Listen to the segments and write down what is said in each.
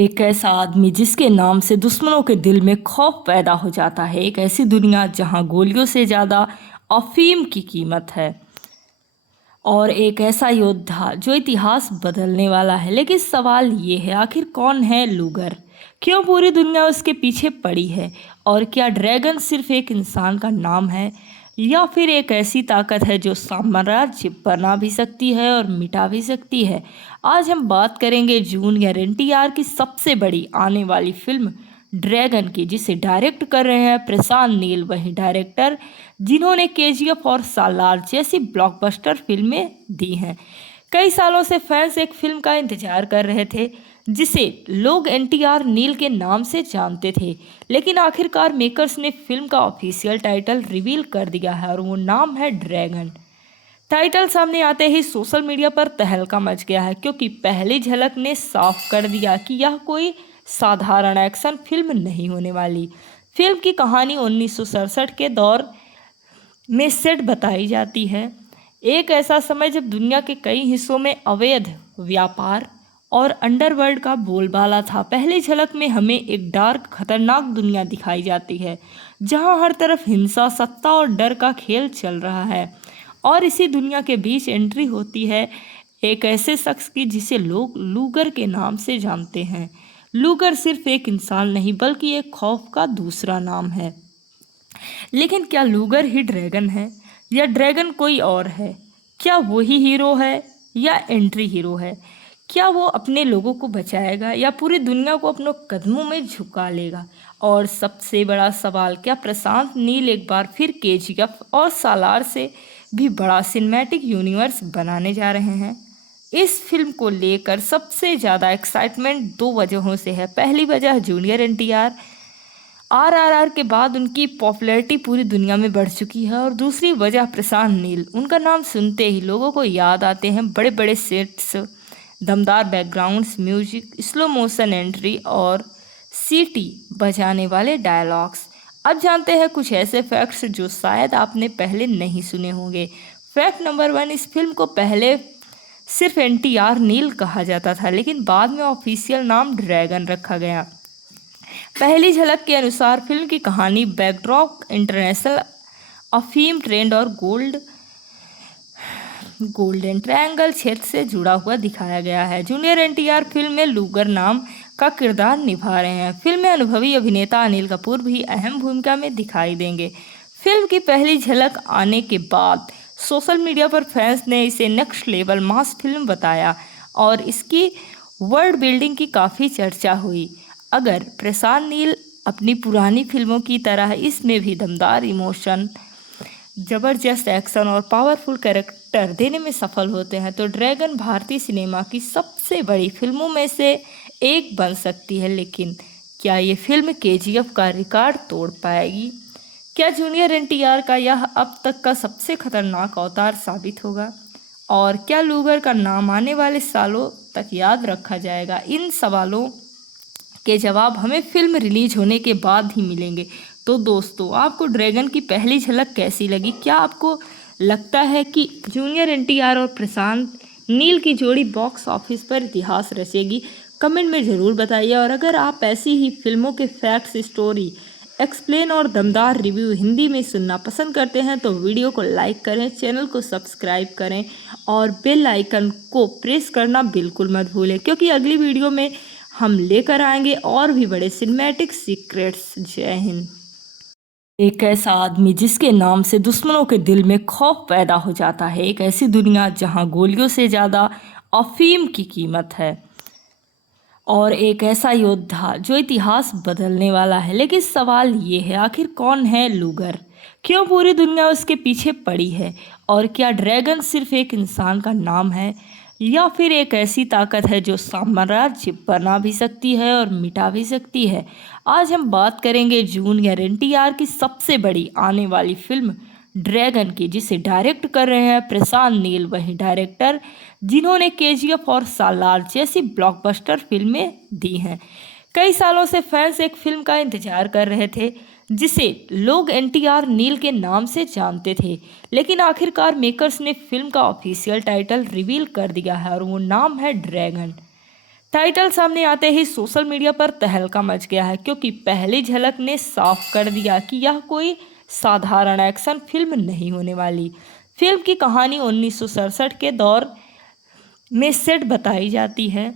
एक ऐसा आदमी जिसके नाम से दुश्मनों के दिल में खौफ पैदा हो जाता है। एक ऐसी दुनिया जहां गोलियों से ज़्यादा अफीम की कीमत है। और एक ऐसा योद्धा जो इतिहास बदलने वाला है। लेकिन सवाल ये है, आखिर कौन है लूगर? क्यों पूरी दुनिया उसके पीछे पड़ी है? और क्या ड्रैगन सिर्फ एक इंसान का नाम है या फिर एक ऐसी ताकत है जो साम्राज्य बना भी सकती है और मिटा भी सकती है? आज हम बात करेंगे जूनियर एनटीआर की सबसे बड़ी आने वाली फिल्म ड्रैगन की, जिसे डायरेक्ट कर रहे हैं प्रशांत नील, वही डायरेक्टर जिन्होंने केजीएफ और सालार जैसी ब्लॉकबस्टर फिल्में दी हैं। कई सालों से फैंस एक फिल्म का इंतजार कर रहे थे जिसे लोग एनटीआर नील के नाम से जानते थे, लेकिन आखिरकार मेकर्स ने फिल्म का ऑफिशियल टाइटल रिवील कर दिया है और वो नाम है ड्रैगन। टाइटल सामने आते ही सोशल मीडिया पर तहलका मच गया है, क्योंकि पहली झलक ने साफ कर दिया कि यह कोई साधारण एक्शन फिल्म नहीं होने वाली। फिल्म की कहानी 1967 के दौर में सेट बताई जाती है। एक ऐसा समय जब दुनिया के कई हिस्सों में अवैध व्यापार और अंडरवर्ल्ड का बोलबाला था। पहली झलक में हमें एक डार्क खतरनाक दुनिया दिखाई जाती है जहां हर तरफ हिंसा, सत्ता और डर का खेल चल रहा है। और इसी दुनिया के बीच एंट्री होती है एक ऐसे शख्स की जिसे लोग लूगर के नाम से जानते हैं। लूगर सिर्फ एक इंसान नहीं बल्कि एक खौफ का दूसरा नाम है। लेकिन क्या लूगर ही ड्रैगन है या ड्रैगन कोई और है? क्या वही हीरो है या एंट्री हीरो है? क्या वो अपने लोगों को बचाएगा या पूरी दुनिया को अपने कदमों में झुका लेगा? और सबसे बड़ा सवाल, क्या प्रशांत नील एक बार फिर केजीएफ और सालार से भी बड़ा सिनेमैटिक यूनिवर्स बनाने जा रहे हैं? इस फिल्म को लेकर सबसे ज़्यादा एक्साइटमेंट दो वजहों से है। पहली वजह जूनियर एनटीआर, आरआरआर के बाद उनकी पॉपुलैरिटी पूरी दुनिया में बढ़ चुकी है। और दूसरी वजह प्रशांत नील, उनका नाम सुनते ही लोगों को याद आते हैं बड़े बड़े सेट्स, दमदार backgrounds, music, slow motion entry और सीटी बजाने वाले डायलॉग्स। अब जानते हैं कुछ ऐसे फैक्ट्स जो शायद आपने पहले नहीं सुने होंगे। फैक्ट नंबर 1, इस फिल्म को पहले सिर्फ एनटीआर नील कहा जाता था, लेकिन बाद में ऑफिशियल नाम ड्रैगन रखा गया। पहली झलक के अनुसार फिल्म की कहानी बैकड्रॉप इंटरनेशनल अफीम ट्रेंड और गोल्डन ट्रायंगल क्षेत्र से जुड़ा हुआ दिखाया गया है। जूनियर एनटीआर फिल्म में लूगर नाम का किरदार निभा रहे हैं। फिल्म में अनुभवी अभिनेता अनिल कपूर भी अहम भूमिका में दिखाई देंगे। फिल्म की पहली झलक आने के बाद सोशल मीडिया पर फैंस ने इसे नेक्स्ट लेवल मास फिल्म बताया और इसकी वर्ल्ड बिल्डिंग की काफ़ी चर्चा हुई। अगर प्रशांत नील अपनी पुरानी फिल्मों की तरह इसमें भी दमदार इमोशन, जबरदस्त एक्शन और पावरफुल कैरेक्टर देने में सफल होते हैं तो ड्रैगन भारतीय सिनेमा की सबसे बड़ी फिल्मों में से एक बन सकती है। लेकिन क्या ये फिल्म केजीएफ का रिकॉर्ड तोड़ पाएगी? क्या जूनियर एनटीआर का यह अब तक का सबसे खतरनाक अवतार साबित होगा? और क्या लूगर का नाम आने वाले सालों तक याद रखा जाएगा? इन सवालों के जवाब हमें फिल्म रिलीज होने के बाद ही मिलेंगे। तो दोस्तों, आपको ड्रैगन की पहली झलक कैसी लगी? क्या आपको लगता है कि जूनियर एनटीआर और प्रशांत नील की जोड़ी बॉक्स ऑफिस पर इतिहास रचेगी? कमेंट में ज़रूर बताइए। और अगर आप ऐसी ही फिल्मों के फैक्ट्स, स्टोरी एक्सप्लेन और दमदार रिव्यू हिंदी में सुनना पसंद करते हैं तो वीडियो को लाइक करें, चैनल को सब्सक्राइब करें और बेल आइकन को प्रेस करना बिल्कुल मत भूलें, क्योंकि अगली वीडियो में हम लेकर आएंगे और भी बड़े सिनेमैटिक सीक्रेट्स। जय हिंद। एक ऐसा आदमी जिसके नाम से दुश्मनों के दिल में खौफ पैदा हो जाता है। एक ऐसी दुनिया जहां गोलियों से ज़्यादा अफीम की कीमत है। और एक ऐसा योद्धा जो इतिहास बदलने वाला है। लेकिन सवाल ये है, आखिर कौन है लूगर? क्यों पूरी दुनिया उसके पीछे पड़ी है? और क्या ड्रैगन सिर्फ एक इंसान का नाम है या फिर एक ऐसी ताकत है जो साम्राज्य बना भी सकती है और मिटा भी सकती है? आज हम बात करेंगे जूनियर एनटीआर की सबसे बड़ी आने वाली फिल्म ड्रैगन की, जिसे डायरेक्ट कर रहे हैं प्रशांत नील, वही डायरेक्टर जिन्होंने केजीएफ और सालार जैसी ब्लॉकबस्टर फिल्में दी हैं। कई सालों से फैंस एक फिल्म का इंतजार कर रहे थे जिसे लोग एनटीआर नील के नाम से जानते थे, लेकिन आखिरकार मेकर्स ने फिल्म का ऑफिशियल टाइटल रिवील कर दिया है और वो नाम है ड्रैगन। टाइटल सामने आते ही सोशल मीडिया पर तहलका मच गया है, क्योंकि पहली झलक ने साफ कर दिया कि यह कोई साधारण एक्शन फिल्म नहीं होने वाली। फिल्म की कहानी 1967 के दौर में सेट बताई जाती है।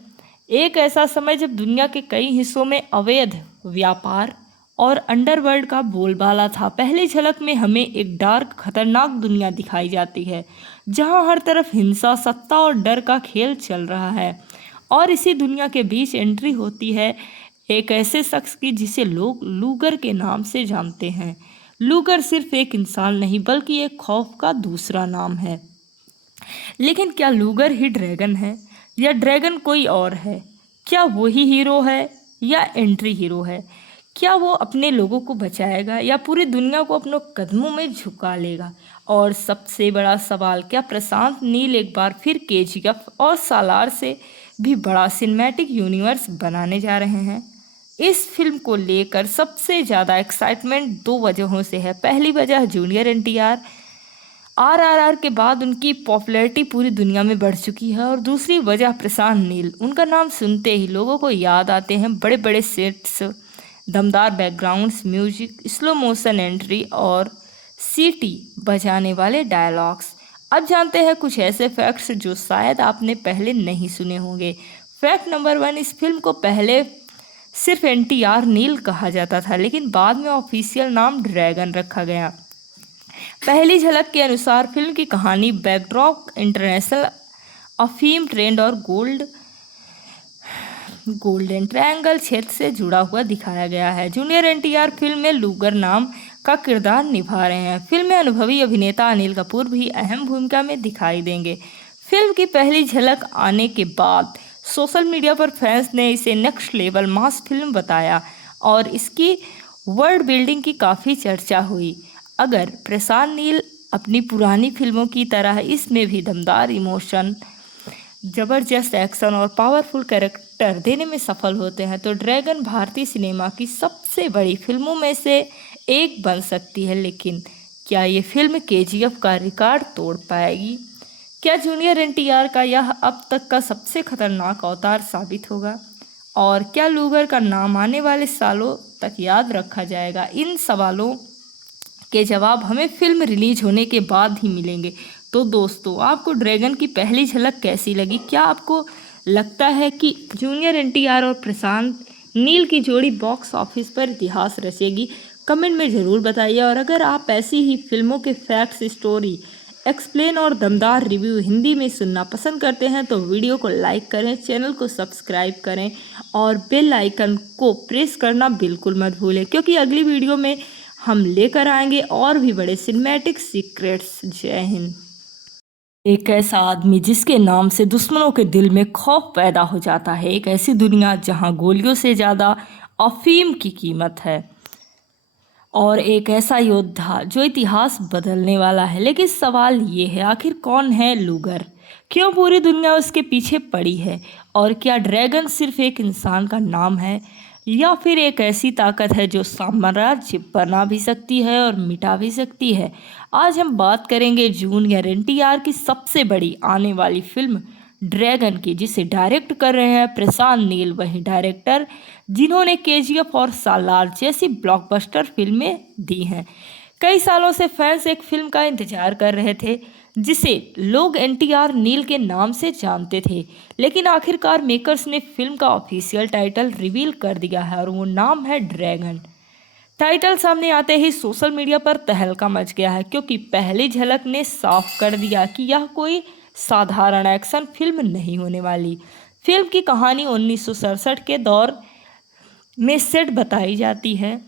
एक ऐसा समय जब दुनिया के कई हिस्सों में अवैध व्यापार और अंडरवर्ल्ड का बोलबाला था। पहली झलक में हमें एक डार्क खतरनाक दुनिया दिखाई जाती है, जहां हर तरफ हिंसा, सत्ता और डर का खेल चल रहा है। और इसी दुनिया के बीच एंट्री होती है एक ऐसे शख्स की जिसे लोग लूगर के नाम से जानते हैं। लूगर सिर्फ एक इंसान नहीं, बल्कि एक खौफ का दूसरा नाम है। लेकिन क्या लूगर ही ड्रैगन है, या ड्रैगन कोई और है? क्या वही हीरो है, या एंट्री हीरो है? क्या वो अपने लोगों को बचाएगा, या पूरी दुनिया को अपने कदमों में झुका लेगा? और सबसे बड़ा सवाल, क्या प्रशांत नील एक बार फिर केजीएफ और सालार से भी बड़ा सिनेमैटिक यूनिवर्स बनाने जा रहे हैं? इस फिल्म को लेकर सबसे ज़्यादा एक्साइटमेंट दो वजहों से है। पहली वजह जूनियर एनटीआर, आरआरआर के बाद उनकी पॉपुलैरिटी पूरी दुनिया में बढ़ चुकी है। और दूसरी वजह प्रशांत नील। उनका नाम सुनते ही लोगों को याद आते हैं बड़े बड़े सेट्स, दमदार backgrounds, music, slow motion entry और सीटी बजाने वाले डायलॉग्स। अब जानते हैं कुछ ऐसे फैक्ट्स जो शायद आपने पहले नहीं सुने होंगे। फैक्ट नंबर 1, इस फिल्म को पहले सिर्फ एनटीआर नील कहा जाता था, लेकिन बाद में ऑफिशियल नाम ड्रैगन रखा गया। पहली झलक के अनुसार फिल्म की कहानी बैकड्रॉप इंटरनेशनल अफीम ट्रेंड और गोल्डन ट्रायंगल क्षेत्र से जुड़ा हुआ दिखाया गया है। जूनियर एनटीआर फिल्म में लूगर नाम का किरदार निभा रहे हैं। फिल्म में अनुभवी अभिनेता अनिल कपूर भी अहम भूमिका में दिखाई देंगे। फिल्म की पहली झलक आने के बाद सोशल मीडिया पर फैंस ने इसे नेक्स्ट लेवल मास फिल्म बताया और इसकी वर्ल्ड बिल्डिंग की काफ़ी चर्चा हुई। अगर प्रशांत नील अपनी पुरानी फिल्मों की तरह इसमें भी दमदार इमोशन, जबरदस्त एक्शन और पावरफुल कैरेक्टर देने में सफल होते हैं, तो ड्रैगन भारतीय सिनेमा की सबसे बड़ी फिल्मों में से एक बन सकती है। लेकिन क्या ये फिल्म केजीएफ का रिकॉर्ड तोड़ पाएगी? क्या जूनियर एनटीआर का यह अब तक का सबसे खतरनाक अवतार साबित होगा? और क्या लूगर का नाम आने वाले सालों तक याद रखा जाएगा? इन सवालों के जवाब हमें फिल्म रिलीज होने के बाद ही मिलेंगे। तो दोस्तों, आपको ड्रैगन की पहली झलक कैसी लगी? क्या आपको लगता है कि जूनियर एनटीआर और प्रशांत नील की जोड़ी बॉक्स ऑफिस पर इतिहास रचेगी? कमेंट में ज़रूर बताइए। और अगर आप ऐसी ही फिल्मों के फैक्ट्स, स्टोरी एक्सप्लेन और दमदार रिव्यू हिंदी में सुनना पसंद करते हैं तो वीडियो को लाइक करें, चैनल को सब्सक्राइब करें और बेल आइकन को प्रेस करना बिल्कुल मत भूलें, क्योंकि अगली वीडियो में हम लेकर आएंगे और भी बड़े सिनेमैटिक सीक्रेट्स। जय हिंद। एक ऐसा आदमी जिसके नाम से दुश्मनों के दिल में खौफ पैदा हो जाता है। एक ऐसी दुनिया जहां गोलियों से ज़्यादा अफीम की कीमत है। और एक ऐसा योद्धा जो इतिहास बदलने वाला है। लेकिन सवाल ये है, आखिर कौन है लूगर? क्यों पूरी दुनिया उसके पीछे पड़ी है? और क्या ड्रैगन सिर्फ एक इंसान का नाम है, या फिर एक ऐसी ताकत है जो साम्राज्य बना भी सकती है और मिटा भी सकती है? आज हम बात करेंगे जूनियर एनटीआर की सबसे बड़ी आने वाली फिल्म ड्रैगन की, जिसे डायरेक्ट कर रहे हैं प्रशांत नील, वही डायरेक्टर जिन्होंने केजीएफ और सालार जैसी ब्लॉकबस्टर फिल्में दी हैं। कई सालों से फैंस एक फिल्म का इंतजार कर रहे थे जिसे लोग एनटीआर नील के नाम से जानते थे, लेकिन आखिरकार मेकर्स ने फिल्म का ऑफिशियल टाइटल रिवील कर दिया है और वो नाम है ड्रैगन। टाइटल सामने आते ही सोशल मीडिया पर तहलका मच गया है, क्योंकि पहली झलक ने साफ कर दिया कि यह कोई साधारण एक्शन फिल्म नहीं होने वाली। फिल्म की कहानी 1967 के दौर में सेट बताई जाती है।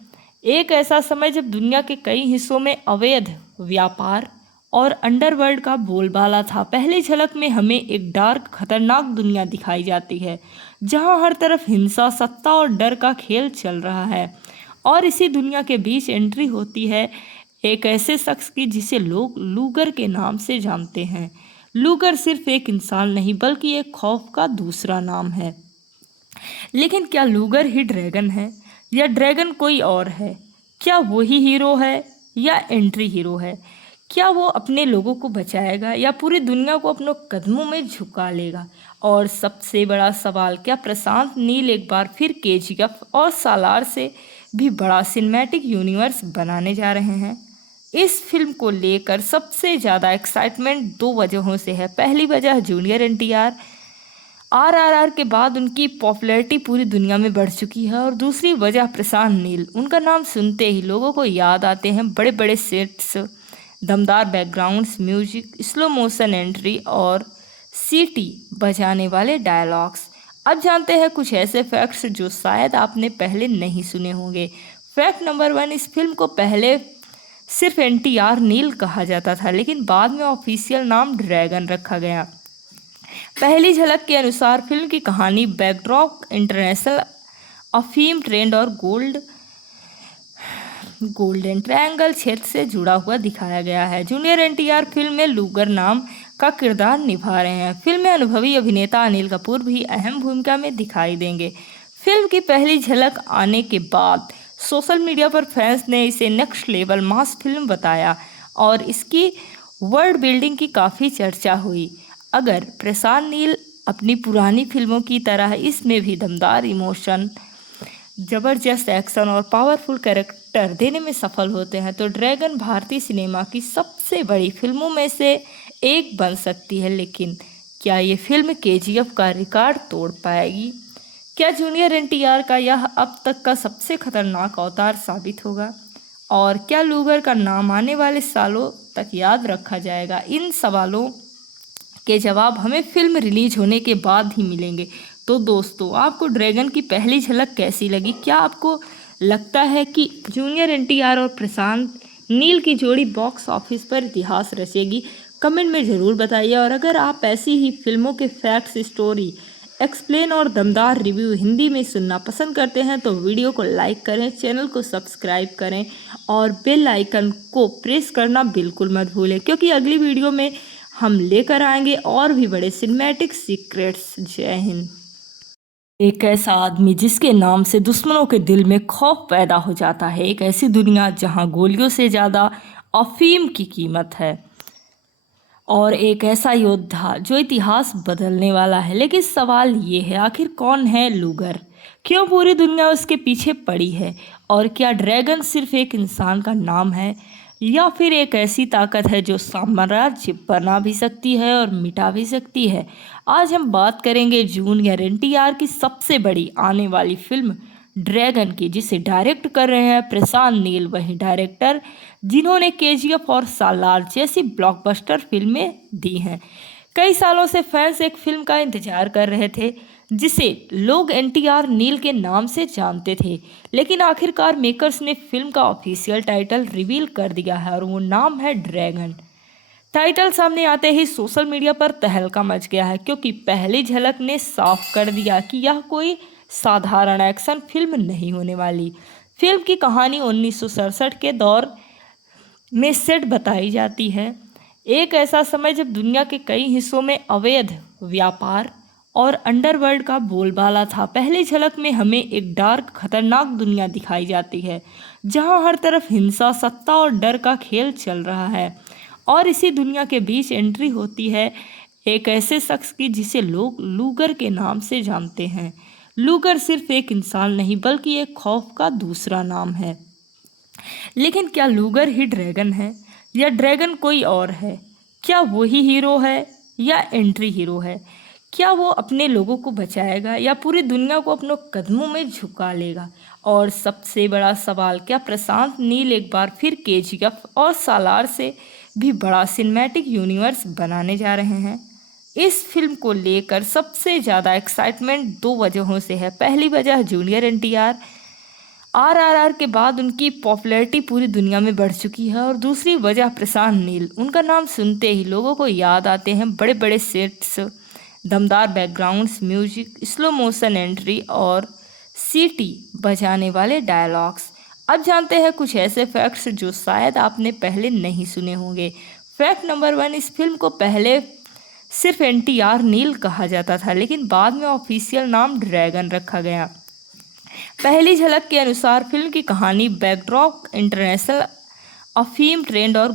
एक ऐसा समय जब दुनिया के कई हिस्सों में अवैध व्यापार और अंडरवर्ल्ड का बोलबाला था। पहली झलक में हमें एक डार्क खतरनाक दुनिया दिखाई जाती है, जहां हर तरफ हिंसा, सत्ता और डर का खेल चल रहा है। और इसी दुनिया के बीच एंट्री होती है एक ऐसे शख्स की जिसे लोग लूगर के नाम से जानते हैं। लूगर सिर्फ एक इंसान नहीं, बल्कि एक खौफ का दूसरा नाम है। लेकिन क्या लूगर ही ड्रैगन है, या ड्रैगन कोई और है? क्या वही हीरो है, या एंट्री हीरो है? क्या वो अपने लोगों को बचाएगा या पूरी दुनिया को अपनों कदमों में झुका लेगा? और सबसे बड़ा सवाल, क्या प्रशांत नील एक बार फिर केजीएफ और सालार से भी बड़ा सिनेमैटिक यूनिवर्स बनाने जा रहे हैं? इस फिल्म को लेकर सबसे ज़्यादा एक्साइटमेंट दो वजहों से है। पहली वजह जूनियर एनटीआर, आरआरआर के बाद उनकी पॉपुलैरिटी पूरी दुनिया में बढ़ चुकी है। और दूसरी वजह प्रशांत नील, उनका नाम सुनते ही लोगों को याद आते हैं बड़े बड़े सेट्स, दमदार backgrounds, music, slow motion entry और सीटी बजाने वाले डायलॉग्स। अब जानते हैं कुछ ऐसे फैक्ट्स जो शायद आपने पहले नहीं सुने होंगे। फैक्ट नंबर 1, इस फिल्म को पहले सिर्फ एनटीआर नील कहा जाता था, लेकिन बाद में ऑफिशियल नाम ड्रैगन रखा गया। पहली झलक के अनुसार फिल्म की कहानी बैकड्रॉप इंटरनेशनल अफीम ट्रेंड और गोल्डन ट्रायंगल क्षेत्र से जुड़ा हुआ दिखाया गया है। जूनियर एनटीआर फिल्म में लूगर नाम का किरदार निभा रहे हैं। फिल्म में अनुभवी अभिनेता अनिल कपूर भी अहम भूमिका में दिखाई देंगे। फिल्म की पहली झलक आने के बाद सोशल मीडिया पर फैंस ने इसे नेक्स्ट लेवल मास फिल्म बताया और इसकी वर्ल्ड बिल्डिंग की काफ़ी चर्चा हुई। अगर प्रशांत नील अपनी पुरानी फिल्मों की तरह इसमें भी दमदार इमोशन, जबरदस्त एक्शन और पावरफुल कैरेक्टर देने में सफल होते हैं तो ड्रैगन भारतीय सिनेमा की सबसे बड़ी फिल्मों में से एक बन सकती है। लेकिन क्या ये फिल्म केजीएफ का रिकॉर्ड तोड़ पाएगी? क्या जूनियर एनटीआर का यह अब तक का सबसे खतरनाक अवतार साबित होगा? और क्या लूगर का नाम आने वाले सालों तक याद रखा जाएगा? इन सवालों के जवाब हमें फिल्म रिलीज होने के बाद ही मिलेंगे। तो दोस्तों, आपको ड्रैगन की पहली झलक कैसी लगी? क्या आपको लगता है कि जूनियर एनटीआर और प्रशांत नील की जोड़ी बॉक्स ऑफिस पर इतिहास रचेगी? कमेंट में ज़रूर बताइए। और अगर आप ऐसी ही फिल्मों के फैक्ट्स, स्टोरी एक्सप्लेन और दमदार रिव्यू हिंदी में सुनना पसंद करते हैं तो वीडियो को लाइक करें, चैनल को सब्सक्राइब करें और बेल आइकन को प्रेस करना बिल्कुल मत भूलें, क्योंकि अगली वीडियो में हम लेकर आएंगे और भी बड़े सिनेमैटिक सीक्रेट्स। जय हिंद। एक ऐसा आदमी जिसके नाम से दुश्मनों के दिल में खौफ पैदा हो जाता है। एक ऐसी दुनिया जहां गोलियों से ज़्यादा अफीम की कीमत है। और एक ऐसा योद्धा जो इतिहास बदलने वाला है। लेकिन सवाल ये है, आखिर कौन है लूगर? क्यों पूरी दुनिया उसके पीछे पड़ी है? और क्या ड्रैगन सिर्फ एक इंसान का नाम है या फिर एक ऐसी ताकत है जो साम्राज्य बना भी सकती है और मिटा भी सकती है? आज हम बात करेंगे जूनियर एनटीआर की सबसे बड़ी आने वाली फिल्म ड्रैगन की, जिसे डायरेक्ट कर रहे हैं प्रशांत नील, वही डायरेक्टर जिन्होंने केजीएफ और सालार जैसी ब्लॉकबस्टर फिल्में दी हैं। कई सालों से फैंस एक फिल्म का इंतजार कर रहे थे जिसे लोग एनटीआर नील के नाम से जानते थे, लेकिन आखिरकार मेकर्स ने फिल्म का ऑफिशियल टाइटल रिवील कर दिया है और वो नाम है ड्रैगन। टाइटल सामने आते ही सोशल मीडिया पर तहलका मच गया है, क्योंकि पहली झलक ने साफ कर दिया कि यह कोई साधारण एक्शन फिल्म नहीं होने वाली। फिल्म की कहानी 1967 के दौर में सेट बताई जाती है। एक ऐसा समय जब दुनिया के कई हिस्सों में अवैध व्यापार और अंडरवर्ल्ड का बोलबाला था। पहली झलक में हमें एक डार्क, खतरनाक दुनिया दिखाई जाती है जहां हर तरफ हिंसा, सत्ता और डर का खेल चल रहा है। और इसी दुनिया के बीच एंट्री होती है एक ऐसे शख्स की जिसे लोग लूगर के नाम से जानते हैं। लूगर सिर्फ एक इंसान नहीं बल्कि एक खौफ का दूसरा नाम है। लेकिन क्या लूगर ही ड्रैगन है या ड्रैगन कोई और है? क्या वही हीरो है या एंट्री हीरो है? क्या वो अपने लोगों को बचाएगा या पूरी दुनिया को अपनों कदमों में झुका लेगा? और सबसे बड़ा सवाल, क्या प्रशांत नील एक बार फिर केजीएफ और सालार से भी बड़ा सिनेमैटिक यूनिवर्स बनाने जा रहे हैं? इस फिल्म को लेकर सबसे ज़्यादा एक्साइटमेंट दो वजहों से है। पहली वजह जूनियर एनटीआर, आरआरआर के बाद उनकी पॉपुलैरिटी पूरी दुनिया में बढ़ चुकी है। और दूसरी वजह प्रशांत नील, उनका नाम सुनते ही लोगों को याद आते हैं बड़े बड़े सेट्स, दमदार backgrounds, music, slow motion entry और सीटी बजाने वाले डायलॉग्स। अब जानते हैं कुछ ऐसे फैक्ट्स जो शायद आपने पहले नहीं सुने होंगे। फैक्ट नंबर 1, इस फिल्म को पहले सिर्फ एनटीआर नील कहा जाता था, लेकिन बाद में ऑफिशियल नाम ड्रैगन रखा गया। पहली झलक के अनुसार फिल्म की कहानी बैकड्रॉप इंटरनेशनल अफीम ट्रेंड और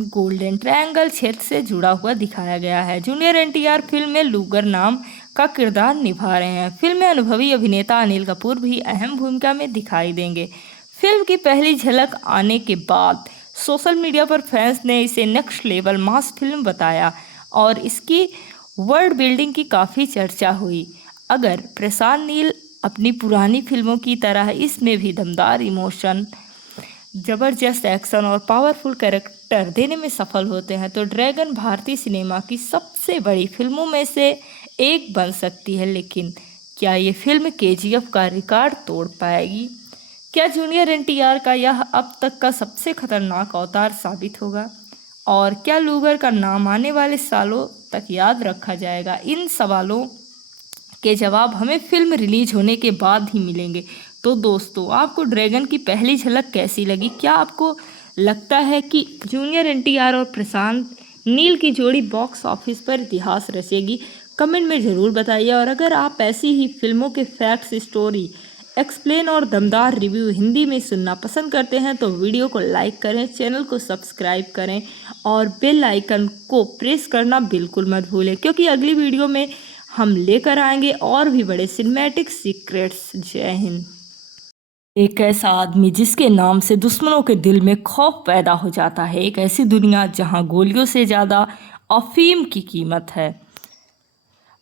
गोल्डन ट्रायंगल क्षेत्र से जुड़ा हुआ दिखाया गया है। जूनियर एनटीआर फिल्म में लूगर नाम का किरदार निभा रहे हैं। फिल्म में अनुभवी अभिनेता अनिल कपूर भी अहम भूमिका में दिखाई देंगे। फिल्म की पहली झलक आने के बाद सोशल मीडिया पर फैंस ने इसे नेक्स्ट लेवल मास फिल्म बताया और इसकी वर्ल्ड बिल्डिंग की काफ़ी चर्चा हुई। अगर प्रशांत नील अपनी पुरानी फिल्मों की तरह इसमें भी दमदार इमोशन, जबरदस्त एक्शन और पावरफुल कैरेक्टर देने में सफल होते हैं तो ड्रैगन भारतीय सिनेमा की सबसे बड़ी फिल्मों में से एक बन सकती है। लेकिन क्या ये फिल्म केजीएफ का रिकॉर्ड तोड़ पाएगी? क्या जूनियर एनटीआर का यह अब तक का सबसे खतरनाक अवतार साबित होगा? और क्या लूगर का नाम आने वाले सालों तक याद रखा जाएगा? इन सवालों के जवाब हमें फिल्म रिलीज होने के बाद ही मिलेंगे। तो दोस्तों, आपको ड्रैगन की पहली झलक कैसी लगी? क्या आपको लगता है कि जूनियर एनटीआर और प्रशांत नील की जोड़ी बॉक्स ऑफिस पर इतिहास रचेगी? कमेंट में ज़रूर बताइए। और अगर आप ऐसी ही फिल्मों के फैक्ट्स, स्टोरी एक्सप्लेन और दमदार रिव्यू हिंदी में सुनना पसंद करते हैं तो वीडियो को लाइक करें, चैनल को सब्सक्राइब करें और बेल आइकन को प्रेस करना बिल्कुल मत भूलें, क्योंकि अगली वीडियो में हम लेकर आएंगे और भी बड़े सिनेमैटिक सीक्रेट्स। जय हिंद। एक ऐसा आदमी जिसके नाम से दुश्मनों के दिल में खौफ पैदा हो जाता है। एक ऐसी दुनिया जहां गोलियों से ज़्यादा अफीम की कीमत है।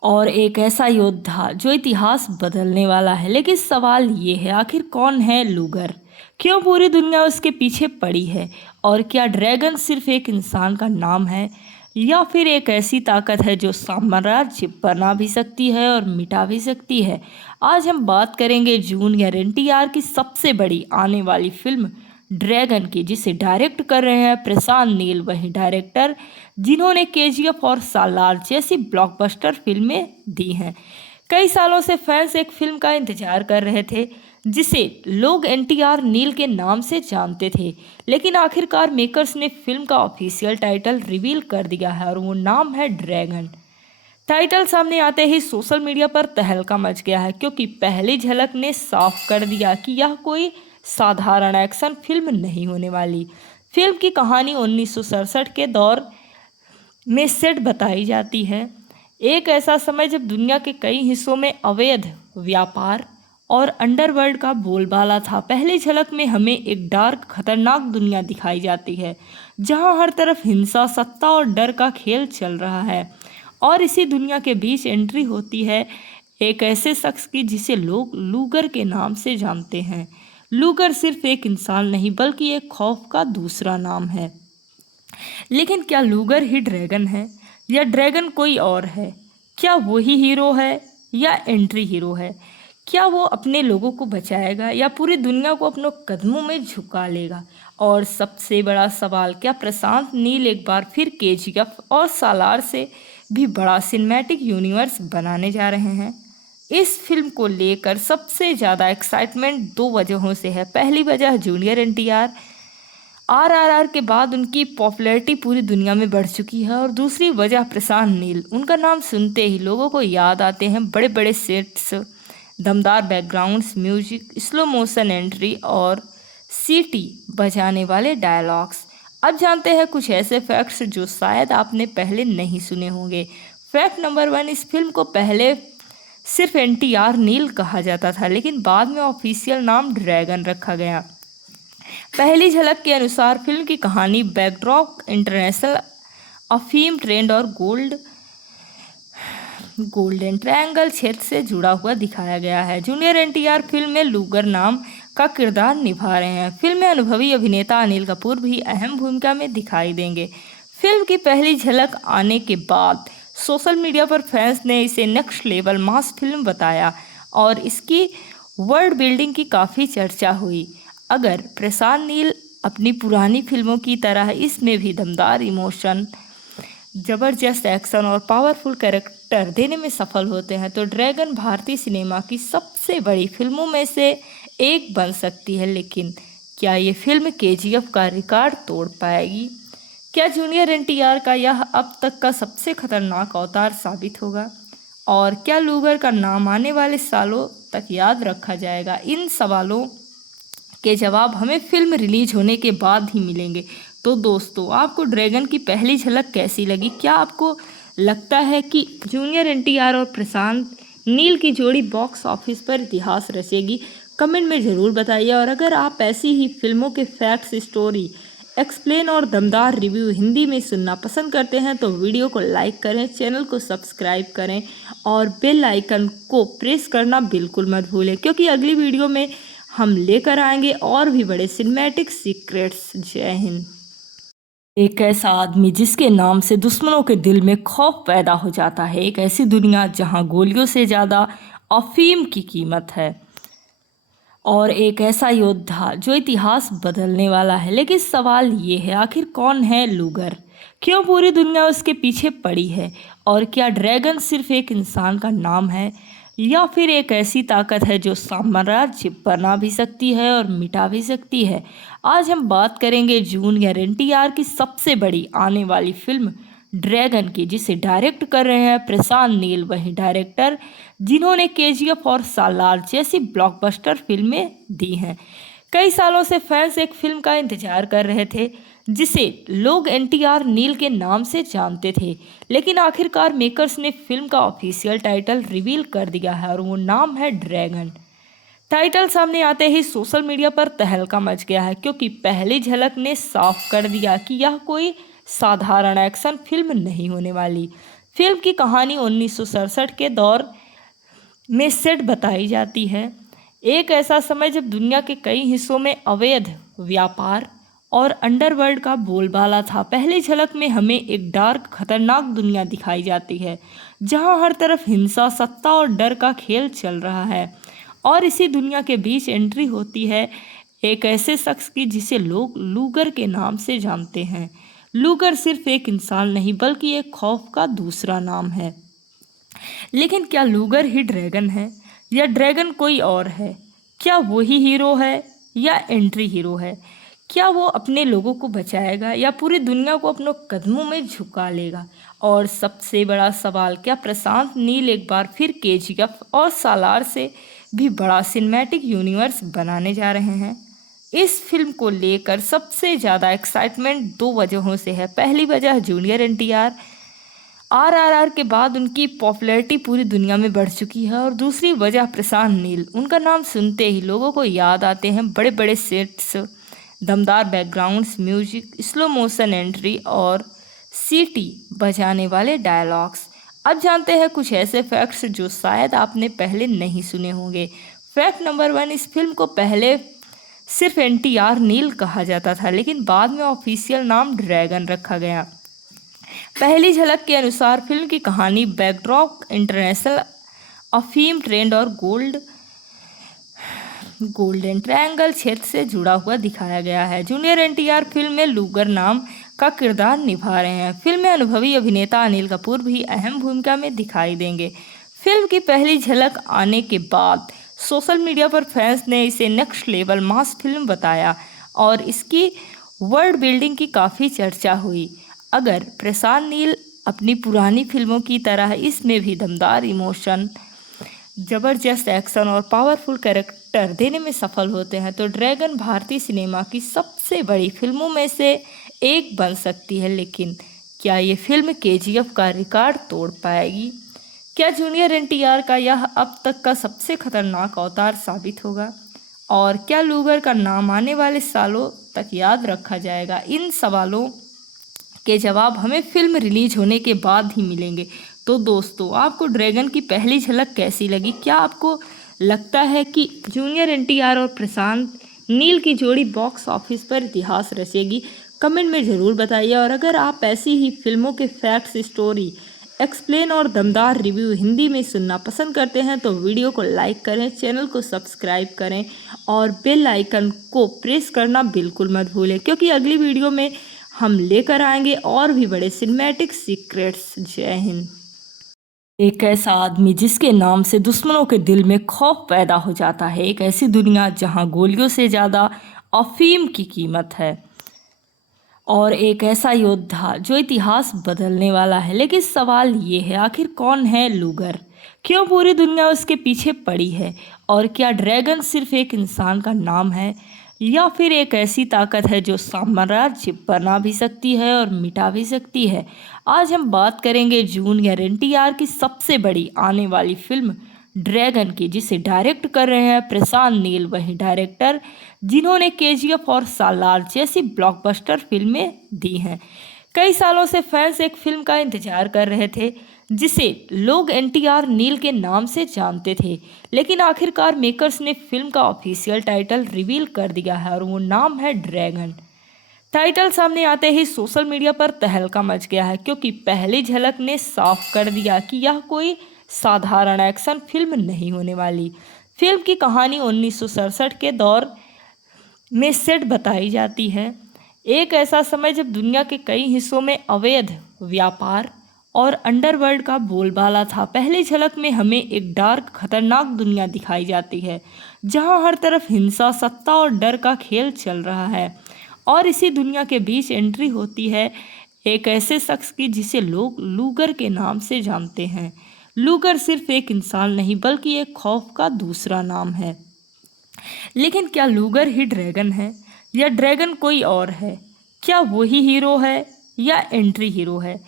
और एक ऐसा योद्धा जो इतिहास बदलने वाला है। लेकिन सवाल ये है, आखिर कौन है लूगर? क्यों पूरी दुनिया उसके पीछे पड़ी है? और क्या ड्रैगन सिर्फ एक इंसान का नाम है या फिर एक ऐसी ताकत है जो साम्राज्य बना भी सकती है और मिटा भी सकती है? आज हम बात करेंगे जूनियर एनटीआर की सबसे बड़ी आने वाली फिल्म ड्रैगन की, जिसे डायरेक्ट कर रहे हैं प्रशांत नील, वही डायरेक्टर जिन्होंने केजीएफ और सालार जैसी ब्लॉकबस्टर फिल्में दी हैं। कई सालों से फैंस एक फिल्म का इंतजार कर रहे थे जिसे लोग एनटीआर नील के नाम से जानते थे, लेकिन आखिरकार मेकर्स ने फिल्म का ऑफिशियल टाइटल रिवील कर दिया है और वो नाम है ड्रैगन। टाइटल सामने आते ही सोशल मीडिया पर तहलका मच गया है, क्योंकि पहली झलक ने साफ कर दिया कि यह कोई साधारण एक्शन फिल्म नहीं होने वाली। फिल्म की कहानी 1967 के दौर में सेट बताई जाती है, एक ऐसा समय जब दुनिया के कई हिस्सों में अवैध व्यापार और अंडरवर्ल्ड का बोलबाला था। पहली झलक में हमें एक डार्क, खतरनाक दुनिया दिखाई जाती है जहां हर तरफ हिंसा, सत्ता और डर का खेल चल रहा है। और इसी दुनिया के बीच एंट्री होती है एक ऐसे शख्स की जिसे लोग लूगर के नाम से जानते हैं। लूगर सिर्फ एक इंसान नहीं बल्कि एक खौफ का दूसरा नाम है। लेकिन क्या लूगर ही ड्रैगन है या ड्रैगन कोई और है? क्या वही हीरो है या एंट्री हीरो है? क्या वो अपने लोगों को बचाएगा या पूरी दुनिया को अपने कदमों में झुका लेगा? और सबसे बड़ा सवाल, क्या प्रशांत नील एक बार फिर केजीएफ और सालार से भी बड़ा सिनेमैटिक यूनिवर्स बनाने जा रहे हैं? इस फिल्म को लेकर सबसे ज़्यादा एक्साइटमेंट दो वजहों से है। पहली वजह जूनियर एनटीआर, आरआरआर के बाद उनकी पॉपुलैरिटी पूरी दुनिया में बढ़ चुकी है। और दूसरी वजह प्रशांत नील, उनका नाम सुनते ही लोगों को याद आते हैं बड़े बड़े सेट्स, दमदार backgrounds, music, slow motion entry और सीटी बजाने वाले डायलॉग्स। अब जानते हैं कुछ ऐसे फैक्ट्स जो शायद आपने पहले नहीं सुने होंगे। फैक्ट नंबर 1, इस फिल्म को पहले सिर्फ एनटीआर नील कहा जाता था, लेकिन बाद में ऑफिशियल नाम ड्रैगन रखा गया। पहली झलक के अनुसार फिल्म की कहानी बैकड्रॉप इंटरनेशनल अफीम ट्रेंड और गोल्डन ट्रायंगल क्षेत्र से जुड़ा हुआ दिखाया गया है। जूनियर एनटीआर फिल्म में लूगर नाम का किरदार निभा रहे हैं। फिल्म में अनुभवी अभिनेता अनिल कपूर भी अहम भूमिका में दिखाई देंगे। फिल्म की पहली झलक आने के बाद सोशल मीडिया पर फैंस ने इसे नेक्स्ट लेवल मास फिल्म बताया और इसकी वर्ल्ड बिल्डिंग की काफ़ी चर्चा हुई। अगर प्रशांत नील अपनी पुरानी फिल्मों की तरह इसमें भी दमदार इमोशन, जबरदस्त एक्शन और पावरफुल कैरेक्टर देने में सफल होते हैं तो ड्रैगन भारतीय सिनेमा की सबसे बड़ी फिल्मों में से एक बन सकती है। लेकिन क्या ये फिल्म केजीएफ का रिकॉर्ड तोड़ पाएगी? क्या जूनियर एनटीआर का यह अब तक का सबसे खतरनाक अवतार साबित होगा? और क्या लूगर का नाम आने वाले सालों तक याद रखा जाएगा? इन सवालों के जवाब हमें फिल्म रिलीज होने के बाद ही मिलेंगे। तो दोस्तों आपको ड्रैगन की पहली झलक कैसी लगी? क्या आपको लगता है कि जूनियर एनटीआर और प्रशांत नील की जोड़ी बॉक्स ऑफिस पर इतिहास रचेगी? कमेंट में ज़रूर बताइए। और अगर आप ऐसी ही फिल्मों के फैक्ट्स, स्टोरी, एक्सप्लेन और दमदार रिव्यू हिंदी में सुनना पसंद करते हैं तो वीडियो को लाइक करें, चैनल को सब्सक्राइब करें और बेल आइकन को प्रेस करना बिल्कुल मत भूलें, क्योंकि अगली वीडियो में हम लेकर आएंगे और भी बड़े सिनेमैटिक सीक्रेट्स। जय हिंद। एक ऐसा आदमी जिसके नाम से दुश्मनों के दिल में खौफ पैदा हो जाता है, एक ऐसी दुनिया जहां गोलियों से ज़्यादा अफीम की कीमत है, और एक ऐसा योद्धा जो इतिहास बदलने वाला है। लेकिन सवाल ये है, आखिर कौन है लूगर? क्यों पूरी दुनिया उसके पीछे पड़ी है? और क्या ड्रैगन सिर्फ एक इंसान का नाम है या फिर एक ऐसी ताकत है जो साम्राज्य बना भी सकती है और मिटा भी सकती है? आज हम बात करेंगे जूनियर एनटीआर की सबसे बड़ी आने वाली फिल्म ड्रैगन की, जिसे डायरेक्ट कर रहे हैं प्रशांत नील, वही डायरेक्टर जिन्होंने केजीएफ और सालार जैसी ब्लॉकबस्टर फिल्में दी हैं। कई सालों से फैंस एक फिल्म का इंतजार कर रहे थे जिसे लोग एनटीआर नील के नाम से जानते थे, लेकिन आखिरकार मेकर्स ने फिल्म का ऑफिशियल टाइटल रिवील कर दिया है और वो नाम है ड्रैगन। टाइटल सामने आते ही सोशल मीडिया पर तहलका मच गया है, क्योंकि पहली झलक ने साफ कर दिया कि यह कोई साधारण एक्शन फिल्म नहीं होने वाली। फिल्म की कहानी 1967 के दौर में सेट बताई जाती है, एक ऐसा समय जब दुनिया के कई हिस्सों में अवैध व्यापार और अंडरवर्ल्ड का बोलबाला था। पहली झलक में हमें एक डार्क, खतरनाक दुनिया दिखाई जाती है जहां हर तरफ हिंसा, सत्ता और डर का खेल चल रहा है। और इसी दुनिया के बीच एंट्री होती है एक ऐसे शख्स की जिसे लोग लूगर के नाम से जानते हैं। लूगर सिर्फ एक इंसान नहीं बल्कि एक खौफ का दूसरा नाम है। लेकिन क्या लूगर ही ड्रैगन है या ड्रैगन कोई और है? क्या वही हीरो है या एंट्री हीरो है? क्या वो अपने लोगों को बचाएगा या पूरी दुनिया को अपने कदमों में झुका लेगा? और सबसे बड़ा सवाल, क्या प्रशांत नील एक बार फिर केजीएफ और सालार से भी बड़ा सिनेमैटिक यूनिवर्स बनाने जा रहे हैं? इस फिल्म को लेकर सबसे ज़्यादा एक्साइटमेंट दो वजहों से है। पहली वजह जूनियर एनटीआर, आरआरआर के बाद उनकी पॉपुलैरिटी पूरी दुनिया में बढ़ चुकी है, और दूसरी वजह प्रशांत नील। उनका नाम सुनते ही लोगों को याद आते हैं बड़े बड़े सेट्स, दमदार backgrounds, music, slow motion entry और सीटी बजाने वाले डायलॉग्स। अब जानते हैं कुछ ऐसे फैक्ट्स जो शायद आपने पहले नहीं सुने होंगे। फैक्ट नंबर 1, इस फिल्म को पहले सिर्फ एनटीआर नील कहा जाता था, लेकिन बाद में ऑफिशियल नाम ड्रैगन रखा गया। पहली झलक के अनुसार फिल्म की कहानी बैकड्रॉप इंटरनेशनल अफीम ट्रेंड और गोल्डन ट्रायंगल क्षेत्र से जुड़ा हुआ दिखाया गया है। जूनियर एनटीआर फिल्म में लूगर नाम का किरदार निभा रहे हैं। फिल्म में अनुभवी अभिनेता अनिल कपूर भी अहम भूमिका में दिखाई देंगे। फिल्म की पहली झलक आने के बाद सोशल मीडिया पर फैंस ने इसे नेक्स्ट लेवल मास फिल्म बताया और इसकी वर्ल्ड बिल्डिंग की काफ़ी चर्चा हुई। अगर प्रशांत नील अपनी पुरानी फिल्मों की तरह इसमें भी दमदार इमोशन, ज़बरदस्त एक्शन और पावरफुल कैरेक्टर देने में सफल होते हैं तो ड्रैगन भारतीय सिनेमा की सबसे बड़ी फिल्मों में से एक बन सकती है। लेकिन क्या ये फिल्म केजीएफ का रिकॉर्ड तोड़ पाएगी? क्या जूनियर एनटीआर का यह अब तक का सबसे खतरनाक अवतार साबित होगा? और क्या लूगर का नाम आने वाले सालों तक याद रखा जाएगा? इन सवालों के जवाब हमें फिल्म रिलीज होने के बाद ही मिलेंगे। तो दोस्तों आपको ड्रैगन की पहली झलक कैसी लगी? क्या आपको लगता है कि जूनियर एनटीआर और प्रशांत नील की जोड़ी बॉक्स ऑफिस पर इतिहास रचेगी? कमेंट में ज़रूर बताइए। और अगर आप ऐसी ही फिल्मों के फैक्ट्स, स्टोरी, एक्सप्लेन और दमदार रिव्यू हिंदी में सुनना पसंद करते हैं तो वीडियो को लाइक करें, चैनल को सब्सक्राइब करें और बेल आइकन को प्रेस करना बिल्कुल मत भूलें, क्योंकि अगली वीडियो में हम लेकर आएंगे और भी बड़े सिनेमैटिक सीक्रेट्स। जय हिंद। एक ऐसा आदमी जिसके नाम से दुश्मनों के दिल में खौफ पैदा हो जाता है, एक ऐसी दुनिया जहां गोलियों से ज़्यादा अफीम की कीमत है, और एक ऐसा योद्धा जो इतिहास बदलने वाला है। लेकिन सवाल ये है, आखिर कौन है लूगर? क्यों पूरी दुनिया उसके पीछे पड़ी है? और क्या ड्रैगन सिर्फ एक इंसान का नाम है या फिर एक ऐसी ताकत है जो साम्राज्य बना भी सकती है और मिटा भी सकती है। आज हम बात करेंगे जूनियर एनटीआर की सबसे बड़ी आने वाली फिल्म ड्रैगन की, जिसे डायरेक्ट कर रहे हैं प्रशांत नील, वही डायरेक्टर जिन्होंने केजीएफ और सालार जैसी ब्लॉकबस्टर फिल्में दी हैं। कई सालों से फैंस एक फिल्म का इंतजार कर रहे थे जिसे लोग एनटीआर नील के नाम से जानते थे, लेकिन आखिरकार मेकर्स ने फिल्म का ऑफिशियल टाइटल रिवील कर दिया है और वो नाम है ड्रैगन। टाइटल सामने आते ही सोशल मीडिया पर तहलका मच गया है, क्योंकि पहली झलक ने साफ कर दिया कि यह कोई साधारण एक्शन फिल्म नहीं होने वाली। फिल्म की कहानी 1967 के दौर में सेट बताई जाती है, एक ऐसा समय जब दुनिया के कई हिस्सों में अवैध व्यापार और अंडरवर्ल्ड का बोलबाला था। पहली झलक में हमें एक डार्क खतरनाक दुनिया दिखाई जाती है जहां हर तरफ हिंसा, सत्ता और डर का खेल चल रहा है। और इसी दुनिया के बीच एंट्री होती है एक ऐसे शख्स की जिसे लोग लूगर के नाम से जानते हैं। लूगर सिर्फ एक इंसान नहीं बल्कि एक खौफ का दूसरा नाम है। लेकिन क्या लूगर ही ड्रैगन है या ड्रैगन कोई और है? क्या वही हीरो है या एंट्री हीरो है?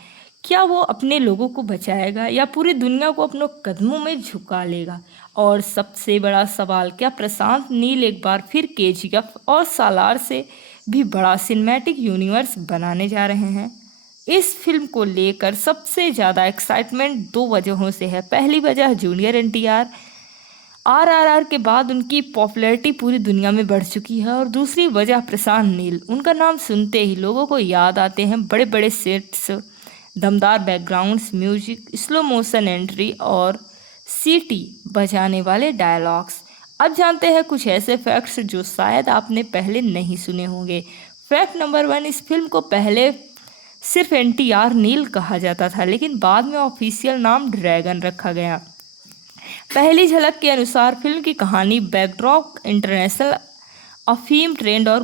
क्या वो अपने लोगों को बचाएगा या पूरी दुनिया को अपने कदमों में झुका लेगा? और सबसे बड़ा सवाल, क्या प्रशांत नील एक बार फिर केजीएफ और सालार से भी बड़ा सिनेमैटिक यूनिवर्स बनाने जा रहे हैं? इस फिल्म को लेकर सबसे ज़्यादा एक्साइटमेंट दो वजहों से है। पहली वजह जूनियर एनटीआर, आरआरआर के बाद उनकी पॉपुलैरिटी पूरी दुनिया में बढ़ चुकी है। और दूसरी वजह प्रशांत नील, उनका नाम सुनते ही लोगों को याद आते हैं बड़े बड़े सेट्स, दमदार backgrounds, music, slow motion entry और सीटी बजाने वाले डायलॉग्स। अब जानते हैं कुछ ऐसे फैक्ट्स जो शायद आपने पहले नहीं सुने होंगे। फैक्ट नंबर 1, इस फिल्म को पहले सिर्फ एनटीआर नील कहा जाता था, लेकिन बाद में ऑफिशियल नाम ड्रैगन रखा गया। पहली झलक के अनुसार फिल्म की कहानी बैकड्रॉप इंटरनेशनल अफीम ट्रेंड और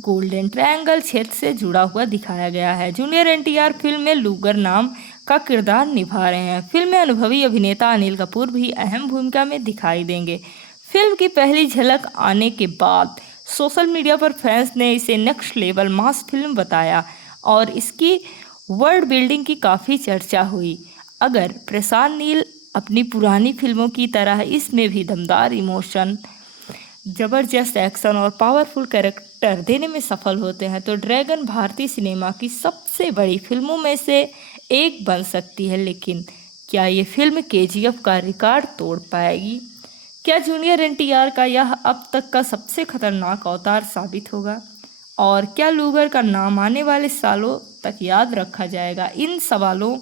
गोल्डन ट्रायंगल क्षेत्र से जुड़ा हुआ दिखाया गया है। जूनियर एनटीआर फिल्म में लूगर नाम का किरदार निभा रहे हैं। फिल्म में अनुभवी अभिनेता अनिल कपूर भी अहम भूमिका में दिखाई देंगे। फिल्म की पहली झलक आने के बाद सोशल मीडिया पर फैंस ने इसे नेक्स्ट लेवल मास फिल्म बताया और इसकी वर्ल्ड बिल्डिंग की काफ़ी चर्चा हुई। अगर प्रशांत नील अपनी पुरानी फिल्मों की तरह इसमें भी दमदार इमोशन, जबरदस्त एक्शन और पावरफुल कैरेक्टर देने में सफल होते हैं तो ड्रैगन भारतीय सिनेमा की सबसे बड़ी फिल्मों में से एक बन सकती है। लेकिन क्या ये फिल्म केजीएफ का रिकॉर्ड तोड़ पाएगी? क्या जूनियर एनटीआर का यह अब तक का सबसे खतरनाक अवतार साबित होगा? और क्या लूगर का नाम आने वाले सालों तक याद रखा जाएगा? इन सवालों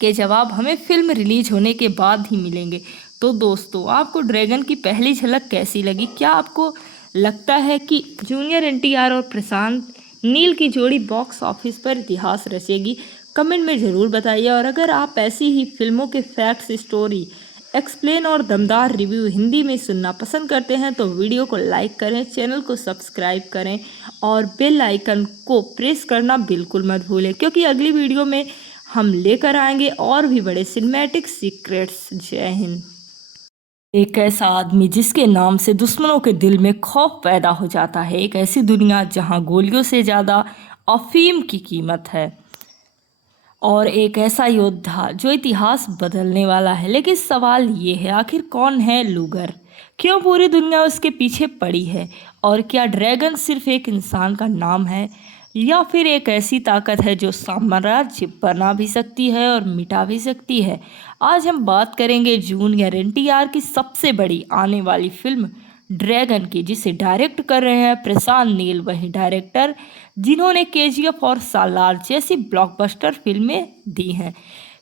के जवाब हमें फिल्म रिलीज होने के बाद ही मिलेंगे। तो दोस्तों, आपको ड्रैगन की पहली झलक कैसी लगी? क्या आपको लगता है कि जूनियर एनटीआर और प्रशांत नील की जोड़ी बॉक्स ऑफिस पर इतिहास रचेगी? कमेंट में ज़रूर बताइए। और अगर आप ऐसी ही फिल्मों के फैक्ट्स, स्टोरी एक्सप्लेन और दमदार रिव्यू हिंदी में सुनना पसंद करते हैं तो वीडियो को लाइक करें, चैनल को सब्सक्राइब करें और बेल आइकन को प्रेस करना बिल्कुल मत भूलें, क्योंकि अगली वीडियो में हम लेकर आएंगे और भी बड़े सिनेमैटिक सीक्रेट्स। जय हिंद। एक ऐसा आदमी जिसके नाम से दुश्मनों के दिल में खौफ पैदा हो जाता है, एक ऐसी दुनिया जहां गोलियों से ज़्यादा अफीम की कीमत है, और एक ऐसा योद्धा जो इतिहास बदलने वाला है। लेकिन सवाल ये है, आखिर कौन है लूगर? क्यों पूरी दुनिया उसके पीछे पड़ी है? और क्या ड्रैगन सिर्फ एक इंसान का नाम है या फिर एक ऐसी ताकत है जो साम्राज्य बना भी सकती है और मिटा भी सकती है? आज हम बात करेंगे जूनियर एनटीआर की सबसे बड़ी आने वाली फिल्म ड्रैगन की, जिसे डायरेक्ट कर रहे हैं प्रशांत नील, वही डायरेक्टर जिन्होंने केजीएफ और सालार जैसी ब्लॉकबस्टर फिल्में दी हैं।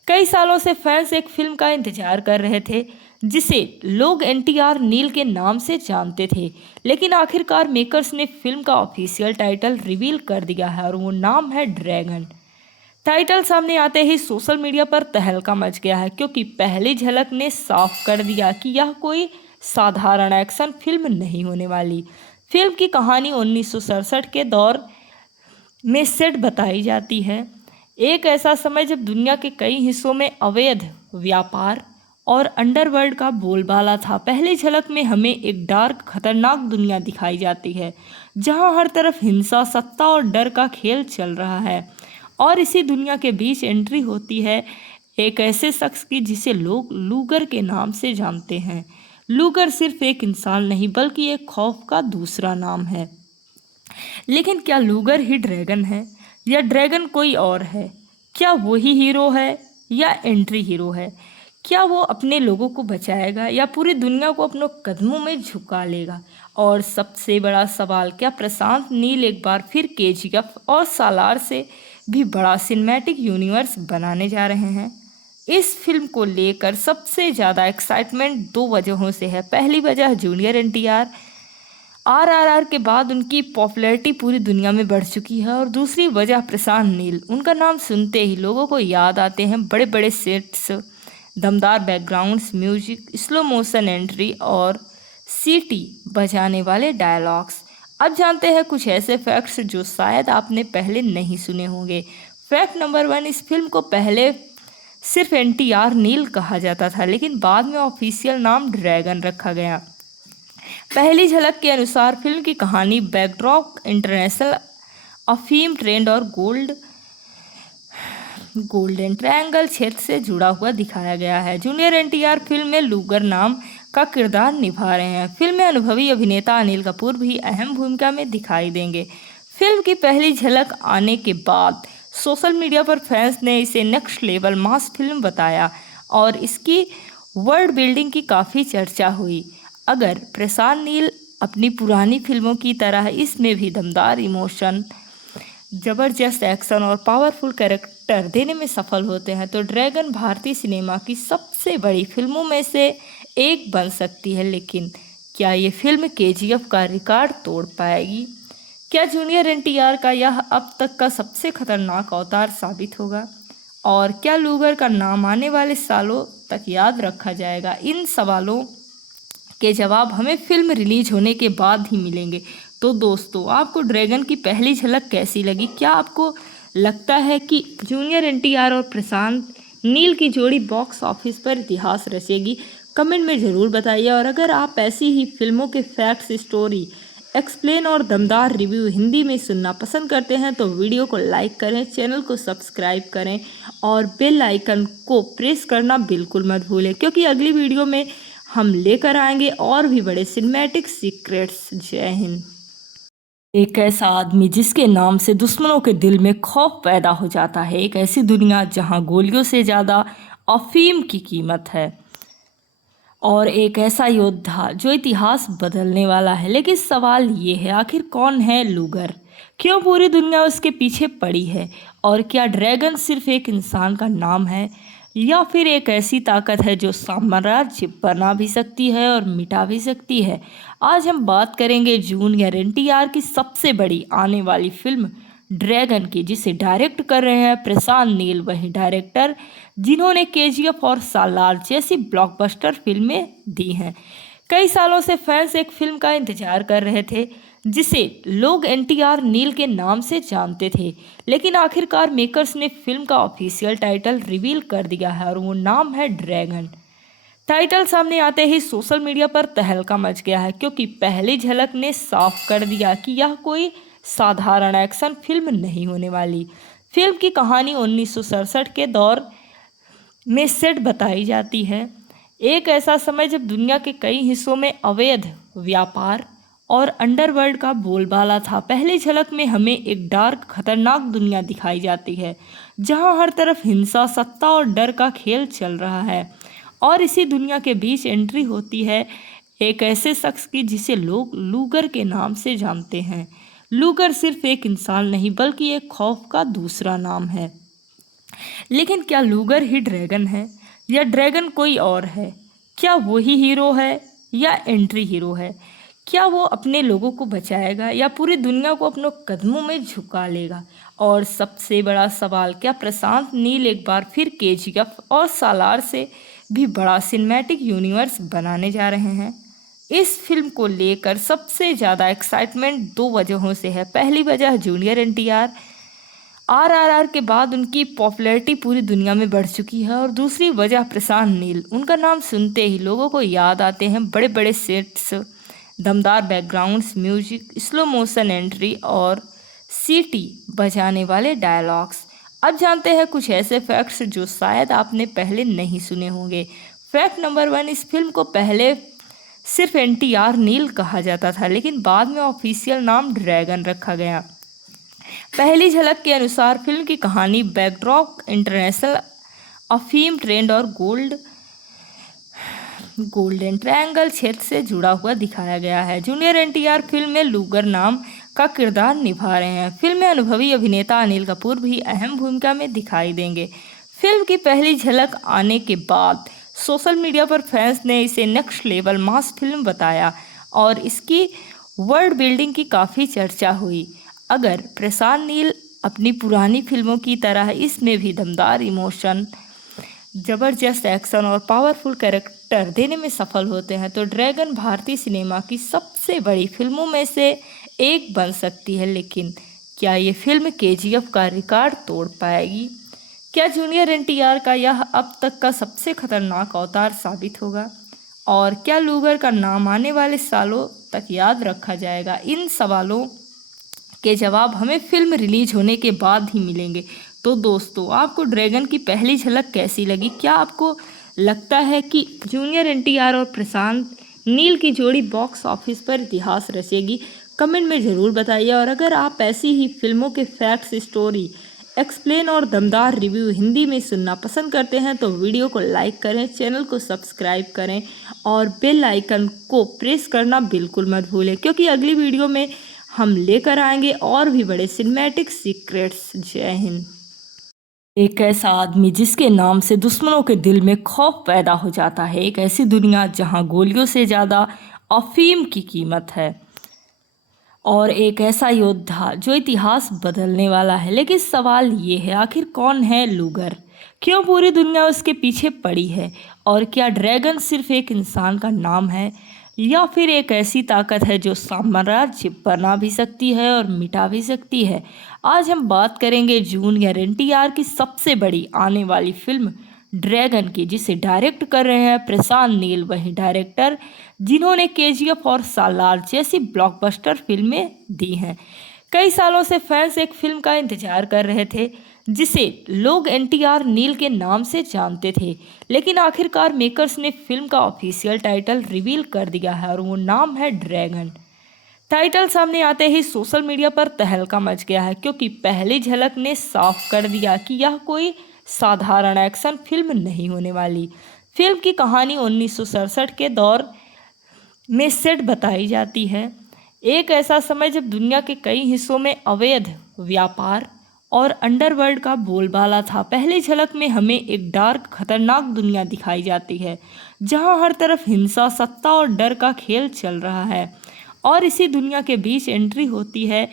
कई सालों से फैंस एक फिल्म का इंतजार कर रहे थे जिसे लोग एनटीआर नील के नाम से जानते थे, लेकिन आखिरकार मेकर्स ने फिल्म का ऑफिशियल टाइटल रिवील कर दिया है और वो नाम है ड्रैगन। टाइटल सामने आते ही सोशल मीडिया पर तहलका मच गया है, क्योंकि पहली झलक ने साफ कर दिया कि यह कोई साधारण एक्शन फिल्म नहीं होने वाली। फिल्म की कहानी 1967 के दौर में सेट बताई जाती है, एक ऐसा समय जब दुनिया के कई हिस्सों में अवैध व्यापार और अंडरवर्ल्ड का बोलबाला था। पहली झलक में हमें एक डार्क खतरनाक दुनिया दिखाई जाती है जहां हर तरफ हिंसा, सत्ता और डर का खेल चल रहा है। और इसी दुनिया के बीच एंट्री होती है एक ऐसे शख्स की जिसे लोग लूगर के नाम से जानते हैं। लूगर सिर्फ एक इंसान नहीं बल्कि एक खौफ का दूसरा नाम है। लेकिन क्या लूगर ही ड्रैगन है या ड्रैगन कोई और है? क्या वो ही हीरो है या एंट्री हीरो है? क्या वो अपने लोगों को बचाएगा या पूरी दुनिया को अपनों कदमों में झुका लेगा? और सबसे बड़ा सवाल, क्या प्रशांत नील एक बार फिर केजीएफ और सालार से भी बड़ा सिनेमैटिक यूनिवर्स बनाने जा रहे हैं? इस फिल्म को लेकर सबसे ज़्यादा एक्साइटमेंट दो वजहों से है। पहली वजह जूनियर एनटीआर, आरआरआर के बाद उनकी पॉपुलैरिटी पूरी दुनिया में बढ़ चुकी है। और दूसरी वजह प्रशांत नील। उनका नाम सुनते ही लोगों को याद आते हैं बड़े बड़े सेट्स, दमदार backgrounds, music, slow motion entry और सीटी बजाने वाले डायलॉग्स। अब जानते हैं कुछ ऐसे फैक्ट्स जो शायद आपने पहले नहीं सुने होंगे। फैक्ट नंबर 1, इस फिल्म को पहले सिर्फ एनटीआर नील कहा जाता था, लेकिन बाद में ऑफिशियल नाम ड्रैगन रखा गया। पहली झलक के अनुसार फिल्म की कहानी बैकड्रॉप इंटरनेशनल अफीम ट्रेंड और गोल्डन ट्रायंगल क्षेत्र से जुड़ा हुआ दिखाया गया है। जूनियर एनटीआर फिल्म में लूगर नाम का किरदार निभा रहे हैं। फिल्म में अनुभवी अभिनेता अनिल कपूर भी अहम भूमिका में दिखाई देंगे। फिल्म की पहली झलक आने के बाद सोशल मीडिया पर फैंस ने इसे नेक्स्ट लेवल मास फिल्म बताया और इसकी वर्ल्ड बिल्डिंग की काफ़ी चर्चा हुई। अगर प्रशांत नील अपनी पुरानी फिल्मों की तरह इसमें भी दमदार इमोशन, जबरदस्त एक्शन और पावरफुल कैरेक्टर देने में सफल होते हैं तो ड्रैगन भारतीय सिनेमा की सबसे बड़ी फिल्मों में से एक बन सकती है। लेकिन क्या ये फिल्म केजीएफ का रिकॉर्ड तोड़ पाएगी? क्या जूनियर एनटीआर का यह अब तक का सबसे खतरनाक अवतार साबित होगा? और क्या लूगर का नाम आने वाले सालों तक याद रखा जाएगा? इन सवालों के जवाब हमें फिल्म रिलीज होने के बाद ही मिलेंगे। तो दोस्तों, आपको ड्रैगन की पहली झलक कैसी लगी? क्या आपको लगता है कि जूनियर एनटीआर और प्रशांत नील की जोड़ी बॉक्स ऑफिस पर इतिहास रचेगी? कमेंट में ज़रूर बताइए। और अगर आप ऐसी ही फिल्मों के फैक्ट्स, स्टोरी एक्सप्लेन और दमदार रिव्यू हिंदी में सुनना पसंद करते हैं तो वीडियो को लाइक करें, चैनल को सब्सक्राइब करें और बेल आइकन को प्रेस करना बिल्कुल मत भूलें, क्योंकि अगली वीडियो में हम लेकर आएंगे और भी बड़े सिनेमैटिक सीक्रेट्स। जय हिंद। एक ऐसा आदमी जिसके नाम से दुश्मनों के दिल में खौफ पैदा हो जाता है। एक ऐसी दुनिया जहां गोलियों से ज़्यादा अफीम की कीमत है। और एक ऐसा योद्धा जो इतिहास बदलने वाला है। लेकिन सवाल ये है, आखिर कौन है लूगर? क्यों पूरी दुनिया उसके पीछे पड़ी है? और क्या ड्रैगन सिर्फ एक इंसान का नाम है या फिर एक ऐसी ताकत है जो साम्राज्य बना भी सकती है और मिटा भी सकती है? आज हम बात करेंगे जूनियर एनटीआर की सबसे बड़ी आने वाली फिल्म ड्रैगन की, जिसे डायरेक्ट कर रहे हैं प्रशांत नील, वही डायरेक्टर जिन्होंने केजीएफ और सालार जैसी ब्लॉकबस्टर फिल्में दी हैं। कई सालों से फैंस एक फिल्म का इंतजार कर रहे थे जिसे लोग एनटीआर नील के नाम से जानते थे, लेकिन आखिरकार मेकर्स ने फिल्म का ऑफिशियल टाइटल रिवील कर दिया है और वो नाम है ड्रैगन। टाइटल सामने आते ही सोशल मीडिया पर तहलका मच गया है, क्योंकि पहली झलक ने साफ कर दिया कि यह कोई साधारण एक्शन फिल्म नहीं होने वाली। फिल्म की कहानी 1967 के दौर में सेट बताई जाती है, एक ऐसा समय जब दुनिया के कई हिस्सों में अवैध व्यापार और अंडरवर्ल्ड का बोलबाला था। पहली झलक में हमें एक डार्क खतरनाक दुनिया दिखाई जाती है जहां हर तरफ हिंसा, सत्ता और डर का खेल चल रहा है। और इसी दुनिया के बीच एंट्री होती है एक ऐसे शख्स की जिसे लोग लूगर के नाम से जानते हैं। लूगर सिर्फ एक इंसान नहीं बल्कि एक खौफ का दूसरा नाम है। लेकिन क्या लूगर ही ड्रैगन है या ड्रैगन कोई और है? क्या वो ही हीरो है या एंट्री हीरो है? क्या वो अपने लोगों को बचाएगा या पूरी दुनिया को अपनों कदमों में झुका लेगा? और सबसे बड़ा सवाल, क्या प्रशांत नील एक बार फिर केजीएफ और सालार से भी बड़ा सिनेमैटिक यूनिवर्स बनाने जा रहे हैं? इस फिल्म को लेकर सबसे ज़्यादा एक्साइटमेंट दो वजहों से है। पहली वजह जूनियर एनटीआर, आरआरआर के बाद उनकी पॉपुलैरिटी पूरी दुनिया में बढ़ चुकी है और दूसरी वजह प्रशांत नील। उनका नाम सुनते ही लोगों को याद आते हैं बड़े बड़े सेट्स, दमदार backgrounds, music, slow motion entry और सीटी बजाने वाले डायलॉग्स। अब जानते हैं कुछ ऐसे फैक्ट्स जो शायद आपने पहले नहीं सुने होंगे। फैक्ट नंबर 1, इस फिल्म को पहले सिर्फ एनटीआर नील कहा जाता था, लेकिन बाद में ऑफिशियल नाम ड्रैगन रखा गया। पहली झलक के अनुसार फिल्म की कहानी बैकड्रॉप इंटरनेशनल अफीम ट्रेंड और गोल्डन ट्रायंगल क्षेत्र से जुड़ा हुआ दिखाया गया है। जूनियर एनटीआर फिल्म में लूगर नाम का किरदार निभा रहे हैं। फिल्म में अनुभवी अभिनेता अनिल कपूर भी अहम भूमिका में दिखाई देंगे। फिल्म की पहली झलक आने के बाद सोशल मीडिया पर फैंस ने इसे नेक्स्ट लेवल मास फिल्म बताया और इसकी वर्ल्ड बिल्डिंग की काफ़ी चर्चा हुई। अगर प्रशांत नील अपनी पुरानी फिल्मों की तरह इसमें भी दमदार इमोशन, जबरदस्त एक्शन और पावरफुल कैरेक्टर देने में सफल होते हैं तो ड्रैगन भारतीय सिनेमा की सबसे बड़ी फिल्मों में से एक बन सकती है। लेकिन क्या ये फिल्म केजीएफ का रिकॉर्ड तोड़ पाएगी? क्या जूनियर एनटीआर का यह अब तक का सबसे खतरनाक अवतार साबित होगा? और क्या लूगर का नाम आने वाले सालों तक याद रखा जाएगा? इन सवालों के जवाब हमें फिल्म रिलीज होने के बाद ही मिलेंगे। तो दोस्तों, आपको ड्रैगन की पहली झलक कैसी लगी? क्या आपको लगता है कि जूनियर एनटीआर और प्रशांत नील की जोड़ी बॉक्स ऑफिस पर इतिहास रचेगी? कमेंट में ज़रूर बताइए। और अगर आप ऐसी ही फिल्मों के फैक्ट्स, स्टोरी एक्सप्लेन और दमदार रिव्यू हिंदी में सुनना पसंद करते हैं तो वीडियो को लाइक करें, चैनल को सब्सक्राइब करें और बेल आइकन को प्रेस करना बिल्कुल मत भूलें, क्योंकि अगली वीडियो में हम लेकर आएंगे और भी बड़े सिनेमैटिक सीक्रेट्स। जय हिंद। एक ऐसा आदमी जिसके नाम से दुश्मनों के दिल में खौफ पैदा हो जाता है। एक ऐसी दुनिया जहां गोलियों से ज़्यादा अफीम की कीमत है। और एक ऐसा योद्धा जो इतिहास बदलने वाला है। लेकिन सवाल ये है, आखिर कौन है लूगर? क्यों पूरी दुनिया उसके पीछे पड़ी है? और क्या ड्रैगन सिर्फ एक इंसान का नाम है या फिर एक ऐसी ताकत है जो साम्राज्य बना भी सकती है और मिटा भी सकती है? आज हम बात करेंगे जूनियर एनटीआर की सबसे बड़ी आने वाली फिल्म ड्रैगन की, जिसे डायरेक्ट कर रहे हैं प्रशांत नील, वही डायरेक्टर जिन्होंने केजीएफ और सालार जैसी ब्लॉकबस्टर फिल्में दी हैं। कई सालों से फैंस एक फिल्म का इंतजार कर रहे थे जिसे लोग एनटीआर नील के नाम से जानते थे, लेकिन आखिरकार मेकर्स ने फिल्म का ऑफिशियल टाइटल रिवील कर दिया है और वो नाम है ड्रैगन। टाइटल सामने आते ही सोशल मीडिया पर तहलका मच गया है, क्योंकि पहली झलक ने साफ कर दिया कि यह कोई साधारण एक्शन फिल्म नहीं होने वाली। फिल्म की कहानी 1967 के दौर में सेट बताई जाती है, एक ऐसा समय जब दुनिया के कई हिस्सों में अवैध व्यापार और अंडरवर्ल्ड का बोलबाला था। पहली झलक में हमें एक डार्क, खतरनाक दुनिया दिखाई जाती है जहां हर तरफ हिंसा, सत्ता और डर का खेल चल रहा है। और इसी दुनिया के बीच एंट्री होती है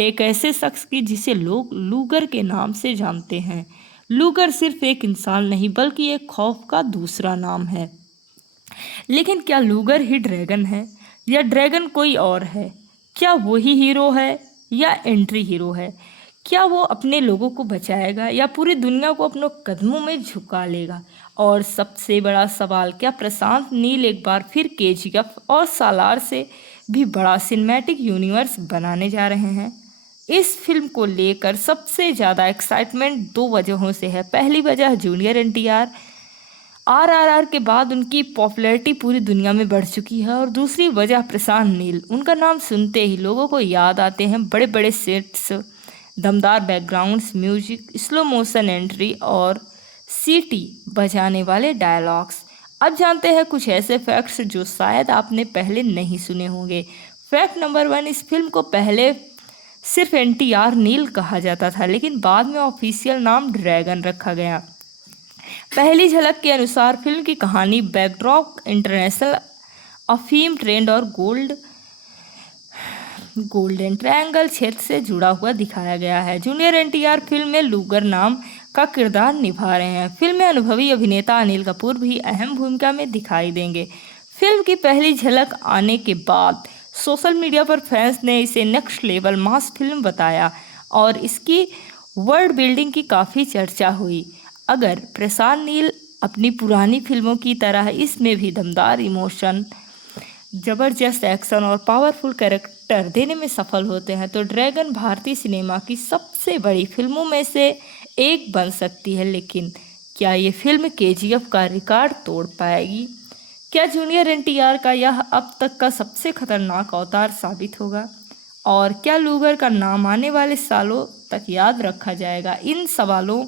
एक ऐसे शख्स की जिसे लोग लूगर के नाम से जानते हैं। लूगर सिर्फ एक इंसान नहीं बल्कि एक खौफ का दूसरा नाम है। लेकिन क्या लूगर ही ड्रैगन है या ड्रैगन कोई और है? क्या वही हीरो है या एंट्री हीरो है? क्या वो अपने लोगों को बचाएगा या पूरी दुनिया को अपने कदमों में झुका लेगा? और सबसे बड़ा सवाल, क्या प्रशांत नील एक बार फिर केजीएफ और सालार से भी बड़ा सिनेमैटिक यूनिवर्स बनाने जा रहे हैं? इस फिल्म को लेकर सबसे ज़्यादा एक्साइटमेंट दो वजहों से है। पहली वजह जूनियर एनटीआर, आरआरआर के बाद उनकी पॉपुलैरिटी पूरी दुनिया में बढ़ चुकी है और दूसरी वजह प्रशांत नील। उनका नाम सुनते ही लोगों को याद आते हैं बड़े बड़े सेट्स, दमदार backgrounds, music, slow motion entry और सीटी बजाने वाले डायलॉग्स। अब जानते हैं कुछ ऐसे फैक्ट्स जो शायद आपने पहले नहीं सुने होंगे। फैक्ट नंबर 1, इस फिल्म को पहले सिर्फ एनटीआर नील कहा जाता था, लेकिन बाद में ऑफिशियल नाम ड्रैगन रखा गया। पहली झलक के अनुसार फिल्म की कहानी बैकड्रॉप इंटरनेशनल अफीम ट्रेंड और गोल्डन ट्रायंगल क्षेत्र से जुड़ा हुआ दिखाया गया है। जूनियर एनटीआर फिल्म में लूगर नाम का किरदार निभा रहे हैं। फिल्म में अनुभवी अभिनेता अनिल कपूर भी अहम भूमिका में दिखाई देंगे। फिल्म की पहली झलक आने के बाद सोशल मीडिया पर फैंस ने इसे नेक्स्ट लेवल मास फिल्म बताया और इसकी वर्ल्ड बिल्डिंग की काफ़ी चर्चा हुई। अगर प्रशांत नील अपनी पुरानी फिल्मों की तरह इसमें भी दमदार इमोशन, जबरदस्त एक्शन और पावरफुल कैरेक्टर देने में सफल होते हैं तो ड्रैगन भारतीय सिनेमा की सबसे बड़ी फिल्मों में से एक बन सकती है। लेकिन क्या ये फिल्म केजीएफ का रिकॉर्ड तोड़ पाएगी? क्या जूनियर एनटीआर का यह अब तक का सबसे खतरनाक अवतार साबित होगा? और क्या लूगर का नाम आने वाले सालों तक याद रखा जाएगा? इन सवालों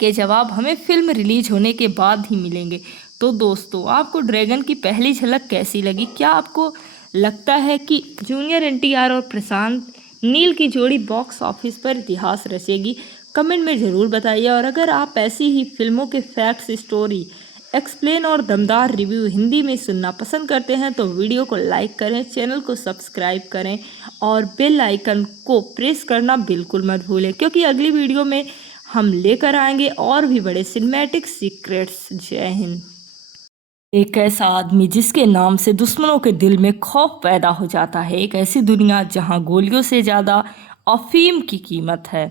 के जवाब हमें फिल्म रिलीज होने के बाद ही मिलेंगे। तो दोस्तों, आपको ड्रैगन की पहली झलक कैसी लगी? क्या आपको लगता है कि जूनियर एनटीआर और प्रशांत नील की जोड़ी बॉक्स ऑफिस पर इतिहास रचेगी? कमेंट में ज़रूर बताइए। और अगर आप ऐसी ही फिल्मों के फैक्ट्स, स्टोरी एक्सप्लेन और दमदार रिव्यू हिंदी में सुनना पसंद करते हैं तो वीडियो को लाइक करें, चैनल को सब्सक्राइब करें और बेल आइकन को प्रेस करना बिल्कुल मत भूलें, क्योंकि अगली वीडियो में हम लेकर आएंगे और भी बड़े सिनेमैटिक सीक्रेट्स। जय हिंद। एक ऐसा आदमी जिसके नाम से दुश्मनों के दिल में खौफ पैदा हो जाता है, एक ऐसी दुनिया जहां गोलियों से ज़्यादा अफीम की कीमत है,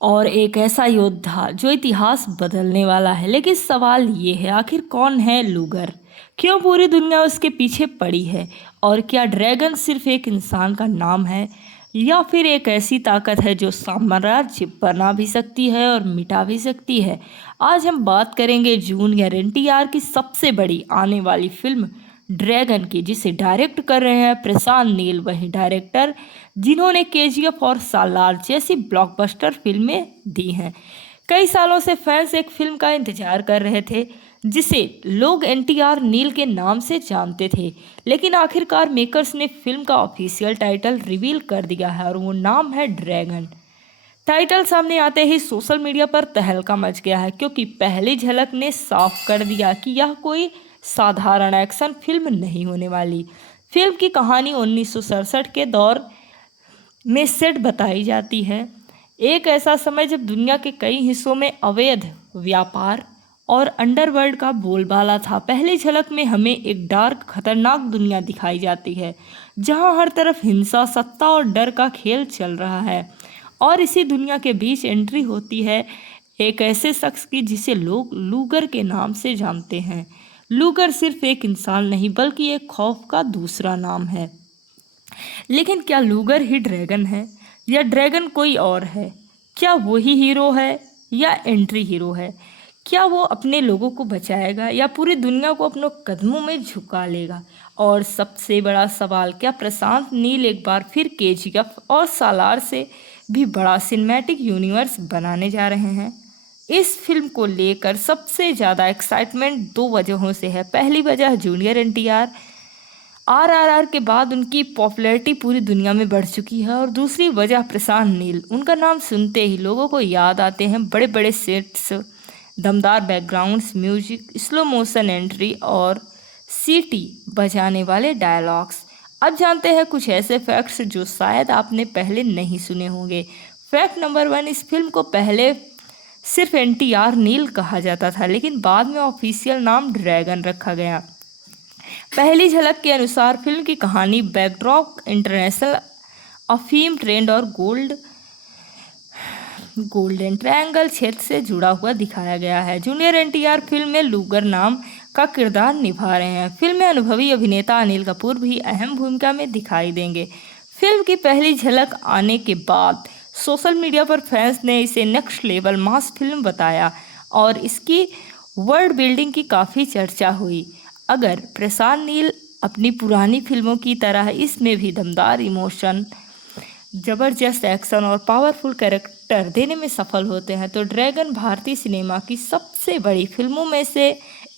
और एक ऐसा योद्धा जो इतिहास बदलने वाला है। लेकिन सवाल ये है, आखिर कौन है लूगर? क्यों पूरी दुनिया उसके पीछे पड़ी है? और क्या ड्रैगन सिर्फ एक इंसान का नाम है या फिर एक ऐसी ताकत है जो साम्राज्य बना भी सकती है और मिटा भी सकती है? आज हम बात करेंगे जूनियर एनटीआर की सबसे बड़ी आने वाली फिल्म ड्रैगन की, जिसे डायरेक्ट कर रहे हैं प्रशांत नील, वही डायरेक्टर जिन्होंने केजीएफ और सालार जैसी ब्लॉकबस्टर फिल्में दी हैं। कई सालों से फैंस एक फिल्म का इंतजार कर रहे थे जिसे लोग एनटीआर नील के नाम से जानते थे, लेकिन आखिरकार मेकर्स ने फिल्म का ऑफिशियल टाइटल रिवील कर दिया है और वो नाम है ड्रैगन। टाइटल सामने आते ही सोशल मीडिया पर तहलका मच गया है, क्योंकि पहली झलक ने साफ कर दिया कि यह कोई साधारण एक्शन फिल्म नहीं होने वाली। फिल्म की कहानी 1967 के दौर में सेट बताई जाती है, एक ऐसा समय जब दुनिया के कई हिस्सों में अवैध व्यापार और अंडरवर्ल्ड का बोलबाला था। पहली झलक में हमें एक डार्क, खतरनाक दुनिया दिखाई जाती है जहां हर तरफ हिंसा, सत्ता और डर का खेल चल रहा है। और इसी दुनिया के बीच एंट्री होती है एक ऐसे शख्स की जिसे लोग लूगर के नाम से जानते हैं। लूगर सिर्फ एक इंसान नहीं बल्कि एक खौफ का दूसरा नाम है। लेकिन क्या लूगर ही ड्रैगन है या ड्रैगन कोई और है? क्या वही हीरो है या एंट्री हीरो है? क्या वो अपने लोगों को बचाएगा या पूरी दुनिया को अपने कदमों में झुका लेगा? और सबसे बड़ा सवाल, क्या प्रशांत नील एक बार फिर केजीएफ और सालार से भी बड़ा सिनेमैटिक यूनिवर्स बनाने जा रहे हैं? इस फिल्म को लेकर सबसे ज़्यादा एक्साइटमेंट दो वजहों से है। पहली वजह, जूनियर एनटीआर आरआरआर के बाद उनकी पॉपुलैरिटी पूरी दुनिया में बढ़ चुकी है। और दूसरी वजह प्रशांत नील, उनका नाम सुनते ही लोगों को याद आते हैं बड़े बड़े सेट्स, दमदार backgrounds, music, slow motion entry और सीटी बजाने वाले डायलॉग्स। अब जानते हैं कुछ ऐसे फैक्ट्स जो शायद आपने पहले नहीं सुने होंगे। फैक्ट नंबर 1, इस फिल्म को पहले सिर्फ एनटीआर नील कहा जाता था, लेकिन बाद में ऑफिशियल नाम ड्रैगन रखा गया। पहली झलक के अनुसार फिल्म की कहानी बैकड्रॉप इंटरनेशनल अफीम ट्रेंड और गोल्डन ट्रायंगल क्षेत्र से जुड़ा हुआ दिखाया गया है। जूनियर एनटीआर फिल्म में लूगर नाम का किरदार निभा रहे हैं। फिल्म में अनुभवी अभिनेता अनिल कपूर भी अहम भूमिका में दिखाई देंगे। फिल्म की पहली झलक आने के बाद सोशल मीडिया पर फैंस ने इसे नेक्स्ट लेवल मास फिल्म बताया और इसकी वर्ल्ड बिल्डिंग की काफ़ी चर्चा हुई। अगर प्रशांत नील अपनी पुरानी फिल्मों की तरह इसमें भी दमदार इमोशन, जबरदस्त एक्शन और पावरफुल कैरेक्टर देने में सफल होते हैं तो ड्रैगन भारतीय सिनेमा की सबसे बड़ी फिल्मों में से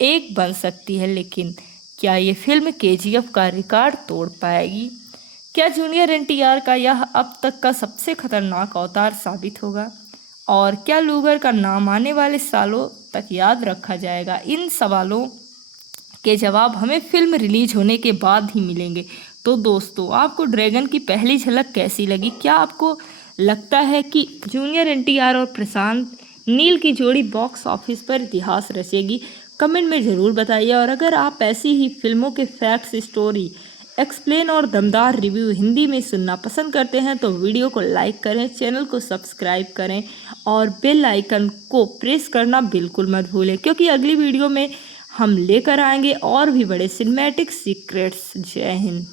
एक बन सकती है। लेकिन क्या ये फिल्म केजीएफ का रिकॉर्ड तोड़ पाएगी? क्या जूनियर एनटीआर का यह अब तक का सबसे खतरनाक अवतार साबित होगा? और क्या लूगर का नाम आने वाले सालों तक याद रखा जाएगा? इन सवालों के जवाब हमें फिल्म रिलीज होने के बाद ही मिलेंगे। तो दोस्तों, आपको ड्रैगन की पहली झलक कैसी लगी? क्या आपको लगता है कि जूनियर एनटीआर और प्रशांत नील की जोड़ी बॉक्स ऑफिस पर इतिहास रचेगी? कमेंट में ज़रूर बताइए। और अगर आप ऐसी ही फिल्मों के फैक्ट्स, स्टोरी एक्सप्लेन और दमदार रिव्यू हिंदी में सुनना पसंद करते हैं तो वीडियो को लाइक करें, चैनल को सब्सक्राइब करें और बेल आइकन को प्रेस करना बिल्कुल मत भूलें, क्योंकि अगली वीडियो में हम लेकर आएंगे और भी बड़े सिनेमैटिक सीक्रेट्स। जय हिंद।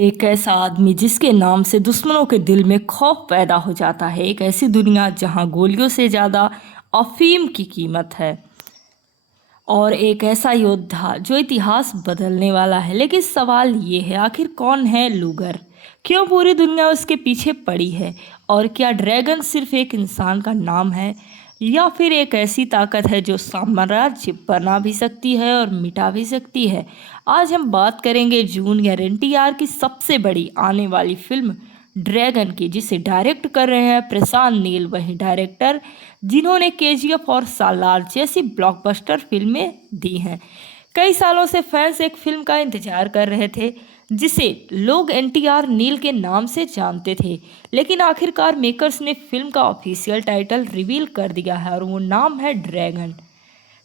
एक ऐसा आदमी जिसके नाम से दुश्मनों के दिल में खौफ पैदा हो जाता है, एक ऐसी दुनिया जहां गोलियों से ज़्यादा अफीम की कीमत है, और एक ऐसा योद्धा जो इतिहास बदलने वाला है। लेकिन सवाल ये है, आखिर कौन है लूगर? क्यों पूरी दुनिया उसके पीछे पड़ी है? और क्या ड्रैगन सिर्फ एक इंसान का नाम है, या फिर एक ऐसी ताकत है जो साम्राज्य बना भी सकती है और मिटा भी सकती है? आज हम बात करेंगे जूनियर एनटीआर की सबसे बड़ी आने वाली फिल्म ड्रैगन की, जिसे डायरेक्ट कर रहे हैं प्रशांत नील, वही डायरेक्टर जिन्होंने केजीएफ और सालार जैसी ब्लॉकबस्टर फिल्में दी हैं। कई सालों से फैंस एक फिल्म का इंतजार कर रहे थे जिसे लोग एनटीआर नील के नाम से जानते थे, लेकिन आखिरकार मेकर्स ने फिल्म का ऑफिशियल टाइटल रिवील कर दिया है और वो नाम है ड्रैगन।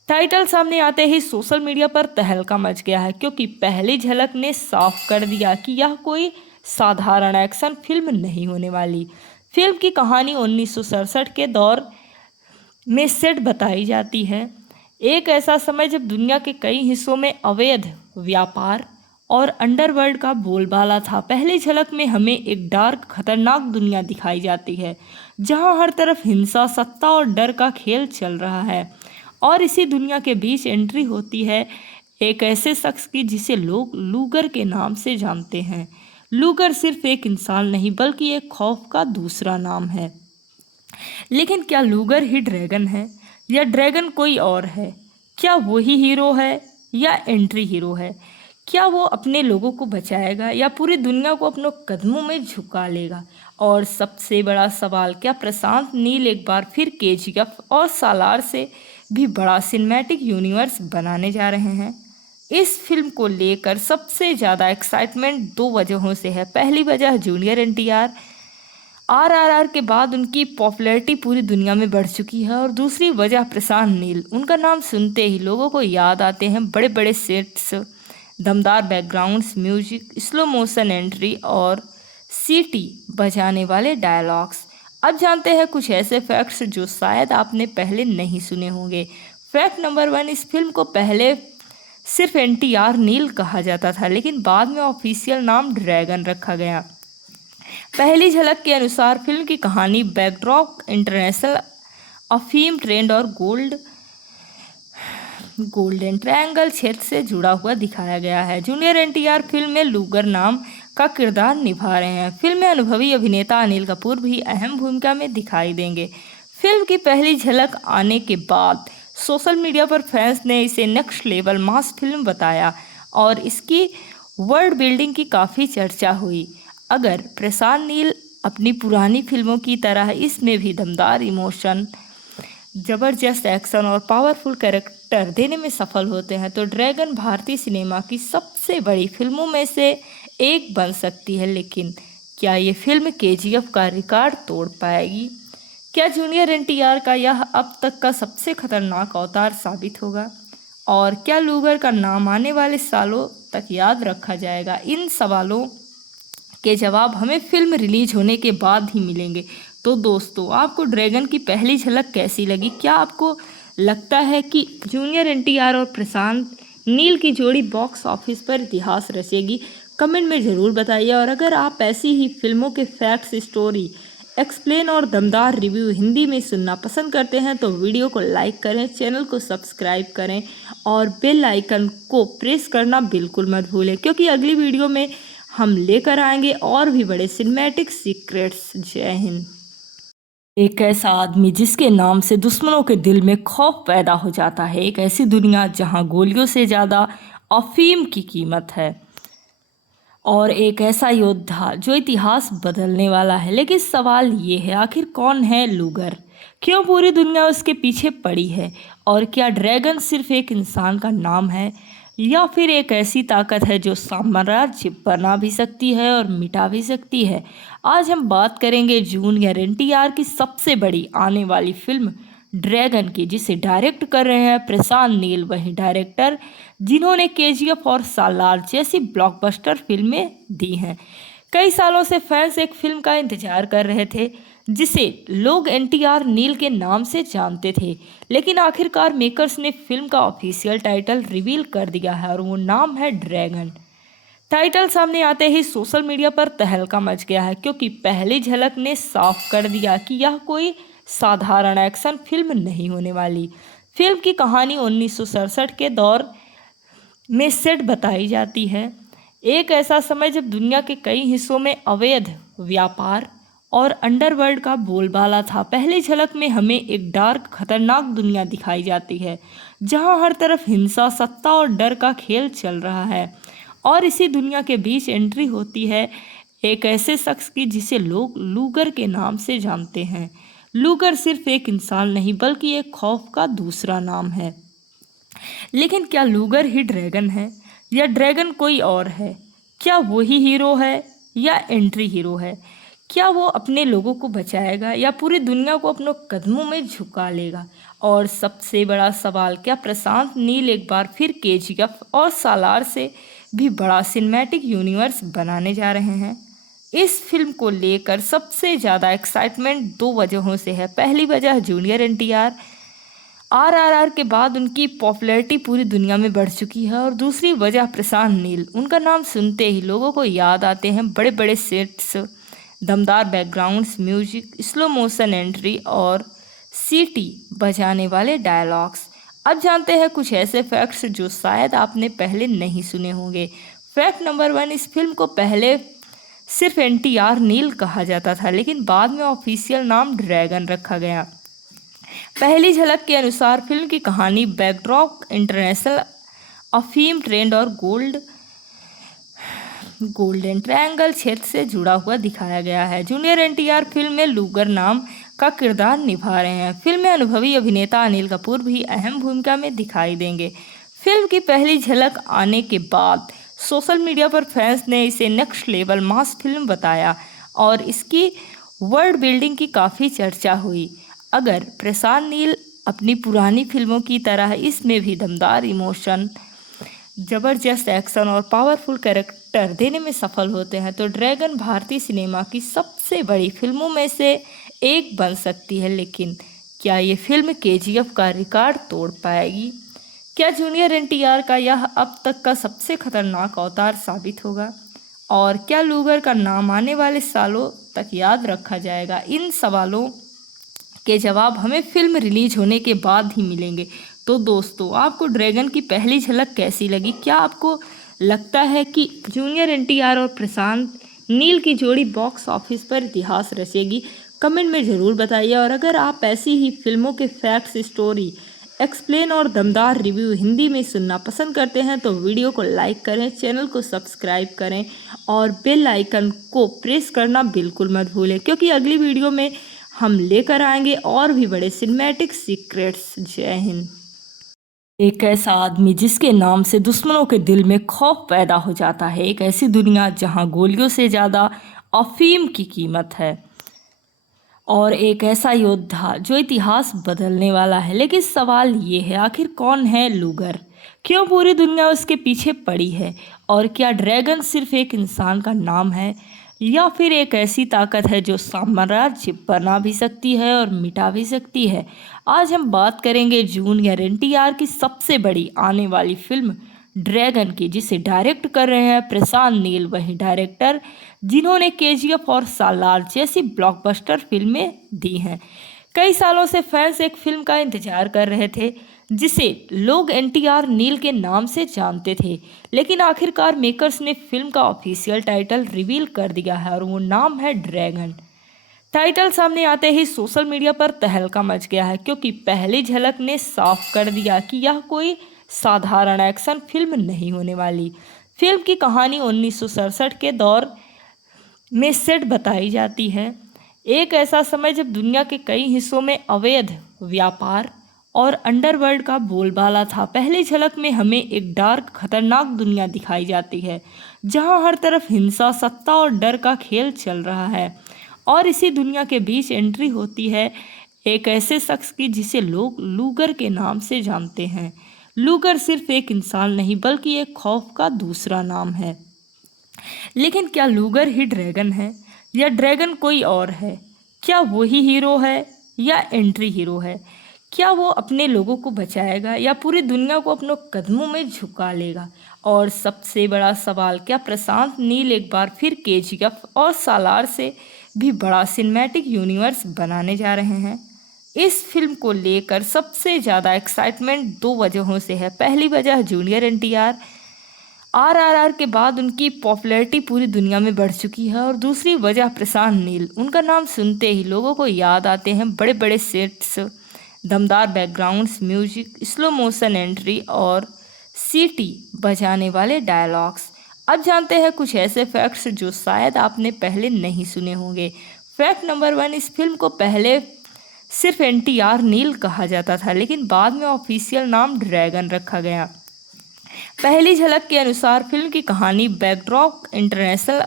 टाइटल सामने आते ही सोशल मीडिया पर तहलका मच गया है, क्योंकि पहली झलक ने साफ कर दिया कि यह कोई साधारण एक्शन फिल्म नहीं होने वाली। फिल्म की कहानी 1967 के दौर में सेट बताई जाती है, एक ऐसा समय जब दुनिया के कई हिस्सों में अवैध व्यापार और अंडरवर्ल्ड का बोलबाला था। पहली झलक में हमें एक डार्क खतरनाक दुनिया दिखाई जाती है जहां हर तरफ हिंसा, सत्ता और डर का खेल चल रहा है, और इसी दुनिया के बीच एंट्री होती है एक ऐसे शख्स की जिसे लोग लूगर के नाम से जानते हैं। लूगर सिर्फ एक इंसान नहीं बल्कि एक खौफ का दूसरा नाम है। लेकिन क्या लूगर ही ड्रैगन है, या ड्रैगन कोई और है? क्या वही हीरो है या एंट्री हीरो है? क्या वो अपने लोगों को बचाएगा या पूरी दुनिया को अपनों कदमों में झुका लेगा? और सबसे बड़ा सवाल, क्या प्रशांत नील एक बार फिर केजीएफ और सालार से भी बड़ा सिनेमैटिक यूनिवर्स बनाने जा रहे हैं? इस फिल्म को लेकर सबसे ज़्यादा एक्साइटमेंट दो वजहों से है। पहली वजह जूनियर एनटीआर, आरआरआर के बाद उनकी पॉपुलैरिटी पूरी दुनिया में बढ़ चुकी है, और दूसरी वजह प्रशांत नील। उनका नाम सुनते ही लोगों को याद आते हैं बड़े बड़े सेट्स, दमदार backgrounds, music, slow motion entry और सीटी बजाने वाले डायलॉग्स। अब जानते हैं कुछ ऐसे फैक्ट्स जो शायद आपने पहले नहीं सुने होंगे। फैक्ट नंबर 1, इस फिल्म को पहले सिर्फ एनटीआर नील कहा जाता था, लेकिन बाद में ऑफिशियल नाम ड्रैगन रखा गया। पहली झलक के अनुसार फिल्म की कहानी बैकड्रॉप इंटरनेशनल अफीम ट्रेंड और गोल्डन ट्रायंगल क्षेत्र से जुड़ा हुआ दिखाया गया है। जूनियर एनटीआर फिल्म में लूगर नाम का किरदार निभा रहे हैं। फिल्म में अनुभवी अभिनेता अनिल कपूर भी अहम भूमिका में दिखाई देंगे। फिल्म की पहली झलक आने के बाद सोशल मीडिया पर फैंस ने इसे नेक्स्ट लेवल मास फिल्म बताया और इसकी वर्ल्ड बिल्डिंग की काफ़ी चर्चा हुई। अगर प्रशांत नील अपनी पुरानी फिल्मों की तरह इसमें भी दमदार इमोशन, जबरदस्त एक्शन और पावरफुल कैरेक्टर देने में सफल होते हैं तो ड्रैगन भारतीय सिनेमा की सबसे बड़ी फिल्मों में से एक बन सकती है। लेकिन क्या ये फिल्म केजीएफ का रिकॉर्ड तोड़ पाएगी? क्या जूनियर एनटीआर का यह अब तक का सबसे खतरनाक अवतार साबित होगा? और क्या लूगर का नाम आने वाले सालों तक याद रखा जाएगा? इन सवालों के जवाब हमें फिल्म रिलीज होने के बाद ही मिलेंगे। तो दोस्तों, आपको ड्रैगन की पहली झलक कैसी लगी? क्या आपको लगता है कि जूनियर एनटीआर और प्रशांत नील की जोड़ी बॉक्स ऑफिस पर इतिहास रचेगी? कमेंट में ज़रूर बताइए। और अगर आप ऐसी ही फिल्मों के फैक्ट्स, स्टोरी, एक्सप्लेन और दमदार रिव्यू हिंदी में सुनना पसंद करते हैं तो वीडियो को लाइक करें, चैनल को सब्सक्राइब करें और बेल आइकन को प्रेस करना बिल्कुल मत भूलें, क्योंकि अगली वीडियो में हम लेकर आएंगे और भी बड़े सिनेमैटिक सीक्रेट्स। जय हिंद। एक ऐसा आदमी जिसके नाम से दुश्मनों के दिल में खौफ पैदा हो जाता है, एक ऐसी दुनिया जहां गोलियों से ज़्यादा अफीम की कीमत है, और एक ऐसा योद्धा जो इतिहास बदलने वाला है। लेकिन सवाल ये है, आखिर कौन है लूगर? क्यों पूरी दुनिया उसके पीछे पड़ी है? और क्या ड्रैगन सिर्फ एक इंसान का नाम है, या फिर एक ऐसी ताकत है जो साम्राज्य बना भी सकती है और मिटा भी सकती है? आज हम बात करेंगे जूनियर एनटीआर की सबसे बड़ी आने वाली फिल्म ड्रैगन की, जिसे डायरेक्ट कर रहे हैं प्रशांत नील, वही डायरेक्टर जिन्होंने केजीएफ और सालार जैसी ब्लॉकबस्टर फिल्में दी हैं। कई सालों से फैंस एक फिल्म का इंतजार कर रहे थे जिसे लोग एनटीआर नील के नाम से जानते थे, लेकिन आखिरकार मेकर्स ने फिल्म का ऑफिशियल टाइटल रिवील कर दिया है और वो नाम है ड्रैगन। टाइटल सामने आते ही सोशल मीडिया पर तहलका मच गया है, क्योंकि पहली झलक ने साफ कर दिया कि यह कोई साधारण एक्शन फिल्म नहीं होने वाली। फिल्म की कहानी 1967 के दौर में सेट बताई जाती है, एक ऐसा समय जब दुनिया के कई हिस्सों में अवैध व्यापार और अंडरवर्ल्ड का बोलबाला था। पहली झलक में हमें एक डार्क खतरनाक दुनिया दिखाई जाती है जहां हर तरफ हिंसा, सत्ता और डर का खेल चल रहा है। और इसी दुनिया के बीच एंट्री होती है एक ऐसे शख्स की जिसे लोग लूगर के नाम से जानते हैं। लूगर सिर्फ एक इंसान नहीं बल्कि एक खौफ का दूसरा नाम है। लेकिन क्या लूगर ही ड्रैगन है या ड्रैगन कोई और है? क्या वही हीरो है या एंट्री हीरो है? क्या वो अपने लोगों को बचाएगा या पूरी दुनिया को अपने कदमों में झुका लेगा? और सबसे बड़ा सवाल, क्या प्रशांत नील एक बार फिर केजीएफ और सालार से भी बड़ा सिनेमैटिक यूनिवर्स बनाने जा रहे हैं? इस फिल्म को लेकर सबसे ज़्यादा एक्साइटमेंट दो वजहों से है। पहली वजह जूनियर एनटीआर, आरआरआर के बाद उनकी पॉपुलैरिटी पूरी दुनिया में बढ़ चुकी है। और दूसरी वजह प्रशांत नील, उनका नाम सुनते ही लोगों को याद आते हैं बड़े बड़े सेट्स, दमदार backgrounds, music, slow motion entry और सीटी बजाने वाले डायलॉग्स। अब जानते हैं कुछ ऐसे फैक्ट्स जो शायद आपने पहले नहीं सुने होंगे। फैक्ट नंबर 1, इस फिल्म को पहले सिर्फ एनटीआर नील कहा जाता था, लेकिन बाद में ऑफिशियल नाम ड्रैगन रखा गया। पहली झलक के अनुसार फिल्म की कहानी बैकड्रॉप इंटरनेशनल अफीम ट्रेंड और गोल्डन ट्रायंगल क्षेत्र से जुड़ा हुआ दिखाया गया है। जूनियर एनटीआर फिल्म में लूगर नाम का किरदार निभा रहे हैं। फिल्म में अनुभवी अभिनेता अनिल कपूर भी अहम भूमिका में दिखाई देंगे। फिल्म की पहली झलक आने के बाद सोशल मीडिया पर फैंस ने इसे नेक्स्ट लेवल मास फिल्म बताया और इसकी वर्ल्ड बिल्डिंग की काफ़ी चर्चा हुई। अगर प्रशांत नील अपनी पुरानी फिल्मों की तरह इसमें भी दमदार इमोशन, जबरदस्त एक्शन और पावरफुल कैरेक्टर देने में सफल होते हैं तो ड्रैगन भारतीय सिनेमा की सबसे बड़ी फिल्मों में से एक बन सकती है। लेकिन क्या ये फिल्म केजीएफ का रिकॉर्ड तोड़ पाएगी? क्या जूनियर एनटीआर का यह अब तक का सबसे खतरनाक अवतार साबित होगा? और क्या लूगर का नाम आने वाले सालों तक याद रखा जाएगा? इन सवालों के जवाब हमें फिल्म रिलीज होने के बाद ही मिलेंगे। तो दोस्तों, आपको ड्रैगन की पहली झलक कैसी लगी? क्या आपको लगता है कि जूनियर एनटीआर और प्रशांत नील की जोड़ी बॉक्स ऑफिस पर इतिहास रचेगी? कमेंट में ज़रूर बताइए। और अगर आप ऐसी ही फिल्मों के फैक्ट्स, स्टोरी एक्सप्लेन और दमदार रिव्यू हिंदी में सुनना पसंद करते हैं तो वीडियो को लाइक करें, चैनल को सब्सक्राइब करें और बेल आइकन को प्रेस करना बिल्कुल मत भूलें, क्योंकि अगली वीडियो में हम लेकर आएंगे और भी बड़े सिनेमैटिक सीक्रेट्स। जय हिंद। एक ऐसा आदमी जिसके नाम से दुश्मनों के दिल में खौफ पैदा हो जाता है, एक ऐसी दुनिया जहां गोलियों से ज़्यादा अफीम की कीमत है, और एक ऐसा योद्धा जो इतिहास बदलने वाला है। लेकिन सवाल ये है, आखिर कौन है लूगर? क्यों पूरी दुनिया उसके पीछे पड़ी है? और क्या ड्रैगन सिर्फ एक इंसान का नाम है या फिर एक ऐसी ताकत है जो साम्राज्य बना भी सकती है और मिटा भी सकती है? आज हम बात करेंगे जूनियर एनटीआर की सबसे बड़ी आने वाली फिल्म ड्रैगन की, जिसे डायरेक्ट कर रहे हैं प्रशांत नील, वही डायरेक्टर जिन्होंने केजीएफ और सालार जैसी ब्लॉकबस्टर फिल्में दी हैं। कई सालों से फैंस एक फिल्म का इंतजार कर रहे थे जिसे लोग एनटीआर नील के नाम से जानते थे, लेकिन आखिरकार मेकर्स ने फिल्म का ऑफिशियल टाइटल रिवील कर दिया है और वो नाम है ड्रैगन। टाइटल सामने आते ही सोशल मीडिया पर तहलका मच गया है, क्योंकि पहली झलक ने साफ कर दिया कि यह कोई साधारण एक्शन फिल्म नहीं होने वाली। फिल्म की कहानी 1967 के दौर में सेट बताई जाती है, एक ऐसा समय जब दुनिया के कई हिस्सों में अवैध व्यापार और अंडरवर्ल्ड का बोलबाला था। पहली झलक में हमें एक डार्क खतरनाक दुनिया दिखाई जाती है जहां हर तरफ हिंसा, सत्ता और डर का खेल चल रहा है। और इसी दुनिया के बीच एंट्री होती है एक ऐसे शख्स की जिसे लोग लूगर के नाम से जानते हैं। लूगर सिर्फ एक इंसान नहीं बल्कि एक खौफ का दूसरा नाम है। लेकिन क्या लूगर ही ड्रैगन है या ड्रैगन कोई और है? क्या वही हीरो है या एंट्री हीरो है? क्या वो अपने लोगों को बचाएगा या पूरी दुनिया को अपने कदमों में झुका लेगा? और सबसे बड़ा सवाल, क्या प्रशांत नील एक बार फिर केजीएफ और सालार से भी बड़ा सिनेमैटिक यूनिवर्स बनाने जा रहे हैं? इस फिल्म को लेकर सबसे ज़्यादा एक्साइटमेंट दो वजहों से है। पहली वजह जूनियर एनटीआर, आरआरआर के बाद उनकी पॉपुलैरिटी पूरी दुनिया में बढ़ चुकी है। और दूसरी वजह प्रशांत नील, उनका नाम सुनते ही लोगों को याद आते हैं बड़े बड़े सेट्स, दमदार backgrounds, music, slow motion entry और सीटी बजाने वाले डायलॉग्स। अब जानते हैं कुछ ऐसे फैक्ट्स जो शायद आपने पहले नहीं सुने होंगे। फैक्ट नंबर 1, इस फिल्म को पहले सिर्फ एनटीआर नील कहा जाता था, लेकिन बाद में ऑफिशियल नाम ड्रैगन रखा गया। पहली झलक के अनुसार फिल्म की कहानी बैकड्रॉप इंटरनेशनल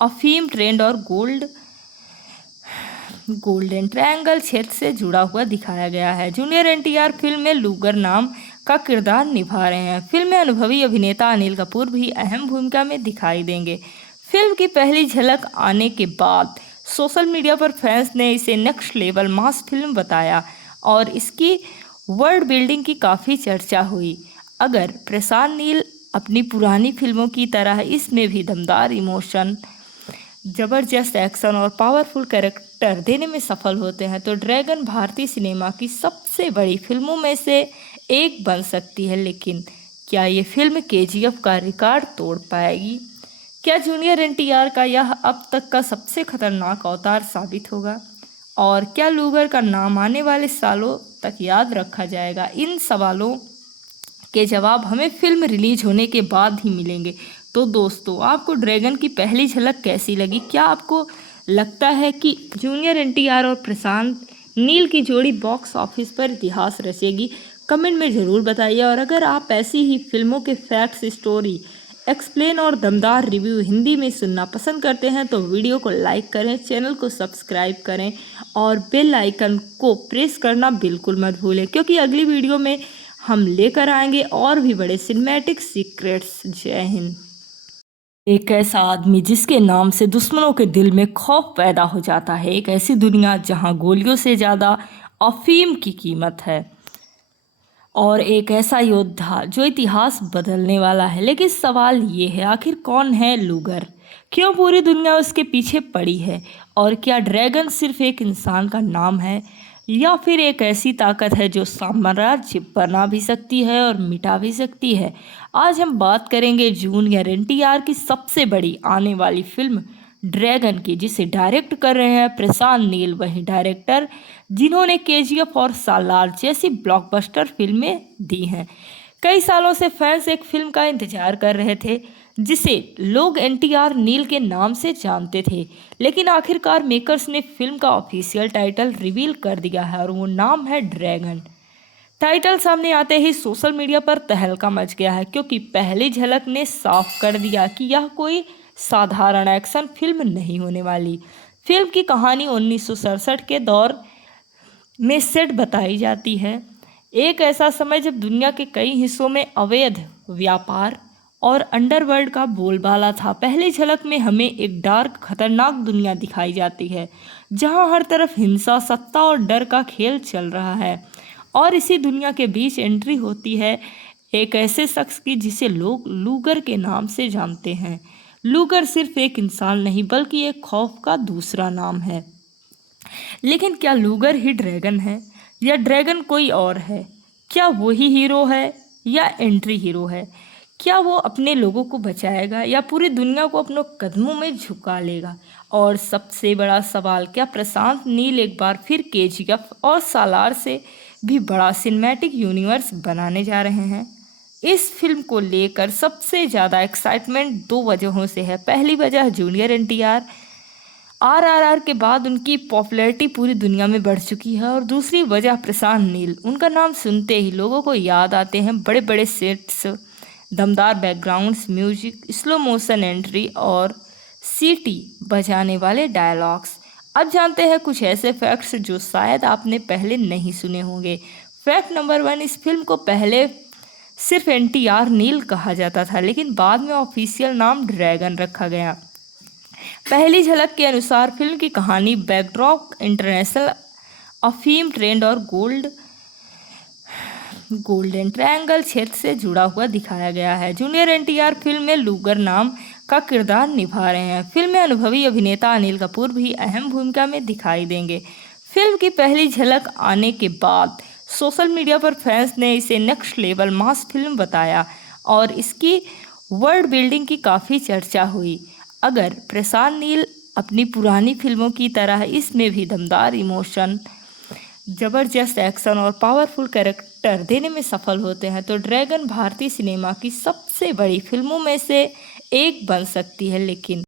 अफीम ट्रेंड और गोल्डन ट्रायंगल क्षेत्र से जुड़ा हुआ दिखाया गया है। जूनियर एनटीआर फिल्म में लूगर नाम का किरदार निभा रहे हैं। फिल्म में अनुभवी अभिनेता अनिल कपूर भी अहम भूमिका में दिखाई देंगे। फिल्म की पहली झलक आने के बाद सोशल मीडिया पर फैंस ने इसे नेक्स्ट लेवल मास फिल्म बताया और इसकी वर्ल्ड बिल्डिंग की काफ़ी चर्चा हुई। अगर प्रशांत नील अपनी पुरानी फिल्मों की तरह इसमें भी दमदार इमोशन, जबरदस्त एक्शन और पावरफुल कैरेक्टर देने में सफल होते हैं तो ड्रैगन भारतीय सिनेमा की सबसे बड़ी फिल्मों में से एक बन सकती है। लेकिन क्या ये फिल्म केजीएफ का रिकॉर्ड तोड़ पाएगी? क्या जूनियर एनटीआर का यह अब तक का सबसे खतरनाक अवतार साबित होगा? और क्या लूगर का नाम आने वाले सालों तक याद रखा जाएगा? इन सवालों के जवाब हमें फिल्म रिलीज होने के बाद ही मिलेंगे। तो दोस्तों, आपको ड्रैगन की पहली झलक कैसी लगी? क्या आपको लगता है कि जूनियर एनटीआर और प्रशांत नील की जोड़ी बॉक्स ऑफिस पर इतिहास रचेगी? कमेंट में ज़रूर बताइए। और अगर आप ऐसी ही फिल्मों के फैक्ट्स, स्टोरी एक्सप्लेन और दमदार रिव्यू हिंदी में सुनना पसंद करते हैं तो वीडियो को लाइक करें, चैनल को सब्सक्राइब करें और बेल आइकन को प्रेस करना बिल्कुल मत भूलें, क्योंकि अगली वीडियो में हम लेकर आएंगे और भी बड़े सिनेमैटिक सीक्रेट्स। जय हिंद। एक ऐसा आदमी जिसके नाम से दुश्मनों के दिल में खौफ पैदा हो जाता है। एक ऐसी दुनिया जहां गोलियों से ज़्यादा अफीम की कीमत है। और एक ऐसा योद्धा जो इतिहास बदलने वाला है। लेकिन सवाल ये है, आखिर कौन है लूगर? क्यों पूरी दुनिया उसके पीछे पड़ी है? और क्या ड्रैगन सिर्फ एक इंसान का नाम है या फिर एक ऐसी ताकत है जो साम्राज्य बना भी सकती है और मिटा भी सकती है? आज हम बात करेंगे जूनियर एनटीआर की सबसे बड़ी आने वाली फिल्म ड्रैगन की, जिसे डायरेक्ट कर रहे हैं प्रशांत नील, वही डायरेक्टर जिन्होंने केजीएफ और सालार जैसी ब्लॉकबस्टर फिल्में दी हैं। कई सालों से फैंस एक फिल्म का इंतजार कर रहे थे जिसे लोग एनटीआर नील के नाम से जानते थे, लेकिन आखिरकार मेकर्स ने फिल्म का ऑफिशियल टाइटल रिवील कर दिया है और वो नाम है ड्रैगन। टाइटल सामने आते ही सोशल मीडिया पर तहलका मच गया है, क्योंकि पहली झलक ने साफ कर दिया कि यह कोई साधारण एक्शन फिल्म नहीं होने वाली। फिल्म की कहानी 1967 के दौर में सेट बताई जाती है, एक ऐसा समय जब दुनिया के कई हिस्सों में अवैध व्यापार और अंडरवर्ल्ड का बोलबाला था। पहली झलक में हमें एक डार्क, खतरनाक दुनिया दिखाई जाती है जहां हर तरफ हिंसा, सत्ता और डर का खेल चल रहा है। और इसी दुनिया के बीच एंट्री होती है एक ऐसे शख्स की जिसे लोग लूगर के नाम से जानते हैं। लूगर सिर्फ एक इंसान नहीं बल्कि एक खौफ का दूसरा नाम है। लेकिन क्या लूगर ही ड्रैगन है या ड्रैगन कोई और है? क्या वही हीरो है या एंट्री हीरो है? क्या वो अपने लोगों को बचाएगा या पूरी दुनिया को अपने कदमों में झुका लेगा? और सबसे बड़ा सवाल, क्या प्रशांत नील एक बार फिर केजीएफ और सालार से भी बड़ा सिनेमैटिक यूनिवर्स बनाने जा रहे हैं? इस फिल्म को लेकर सबसे ज़्यादा एक्साइटमेंट दो वजहों से है। पहली वजह जूनियर एनटीआर, आरआरआर के बाद उनकी पॉपुलैरिटी पूरी दुनिया में बढ़ चुकी है। और दूसरी वजह प्रशांत नील, उनका नाम सुनते ही लोगों को याद आते हैं बड़े बड़े सेट्स, दमदार backgrounds, music, slow motion entry और सीटी बजाने वाले डायलॉग्स। अब जानते हैं कुछ ऐसे फैक्ट्स जो शायद आपने पहले नहीं सुने होंगे। फैक्ट नंबर 1, इस फिल्म को पहले सिर्फ NTR नील कहा जाता था, लेकिन बाद में ऑफिशियल नाम ड्रैगन रखा गया। पहली झलक के अनुसार फिल्म की कहानी बैकड्रॉप इंटरनेशनल अफीम ट्रेंड और गोल्डन ट्रायंगल क्षेत्र से जुड़ा हुआ दिखाया गया है। जूनियर NTR फिल्म में लूगर नाम का किरदार निभा रहे हैं। फिल्म में अनुभवी अभिनेता अनिल कपूर भी अहम भूमिका में दिखाई देंगे। फिल्म की पहली झलक आने के बाद सोशल मीडिया पर फैंस ने इसे नेक्स्ट लेवल मास फिल्म बताया और इसकी वर्ल्ड बिल्डिंग की काफ़ी चर्चा हुई। अगर प्रशांत नील अपनी पुरानी फिल्मों की तरह इसमें भी दमदार इमोशन, जबरदस्त एक्शन और पावरफुल कैरेक्टर देने में सफल होते हैं तो ड्रैगन भारतीय सिनेमा की सबसे बड़ी फिल्मों में से एक बन सकती है। लेकिन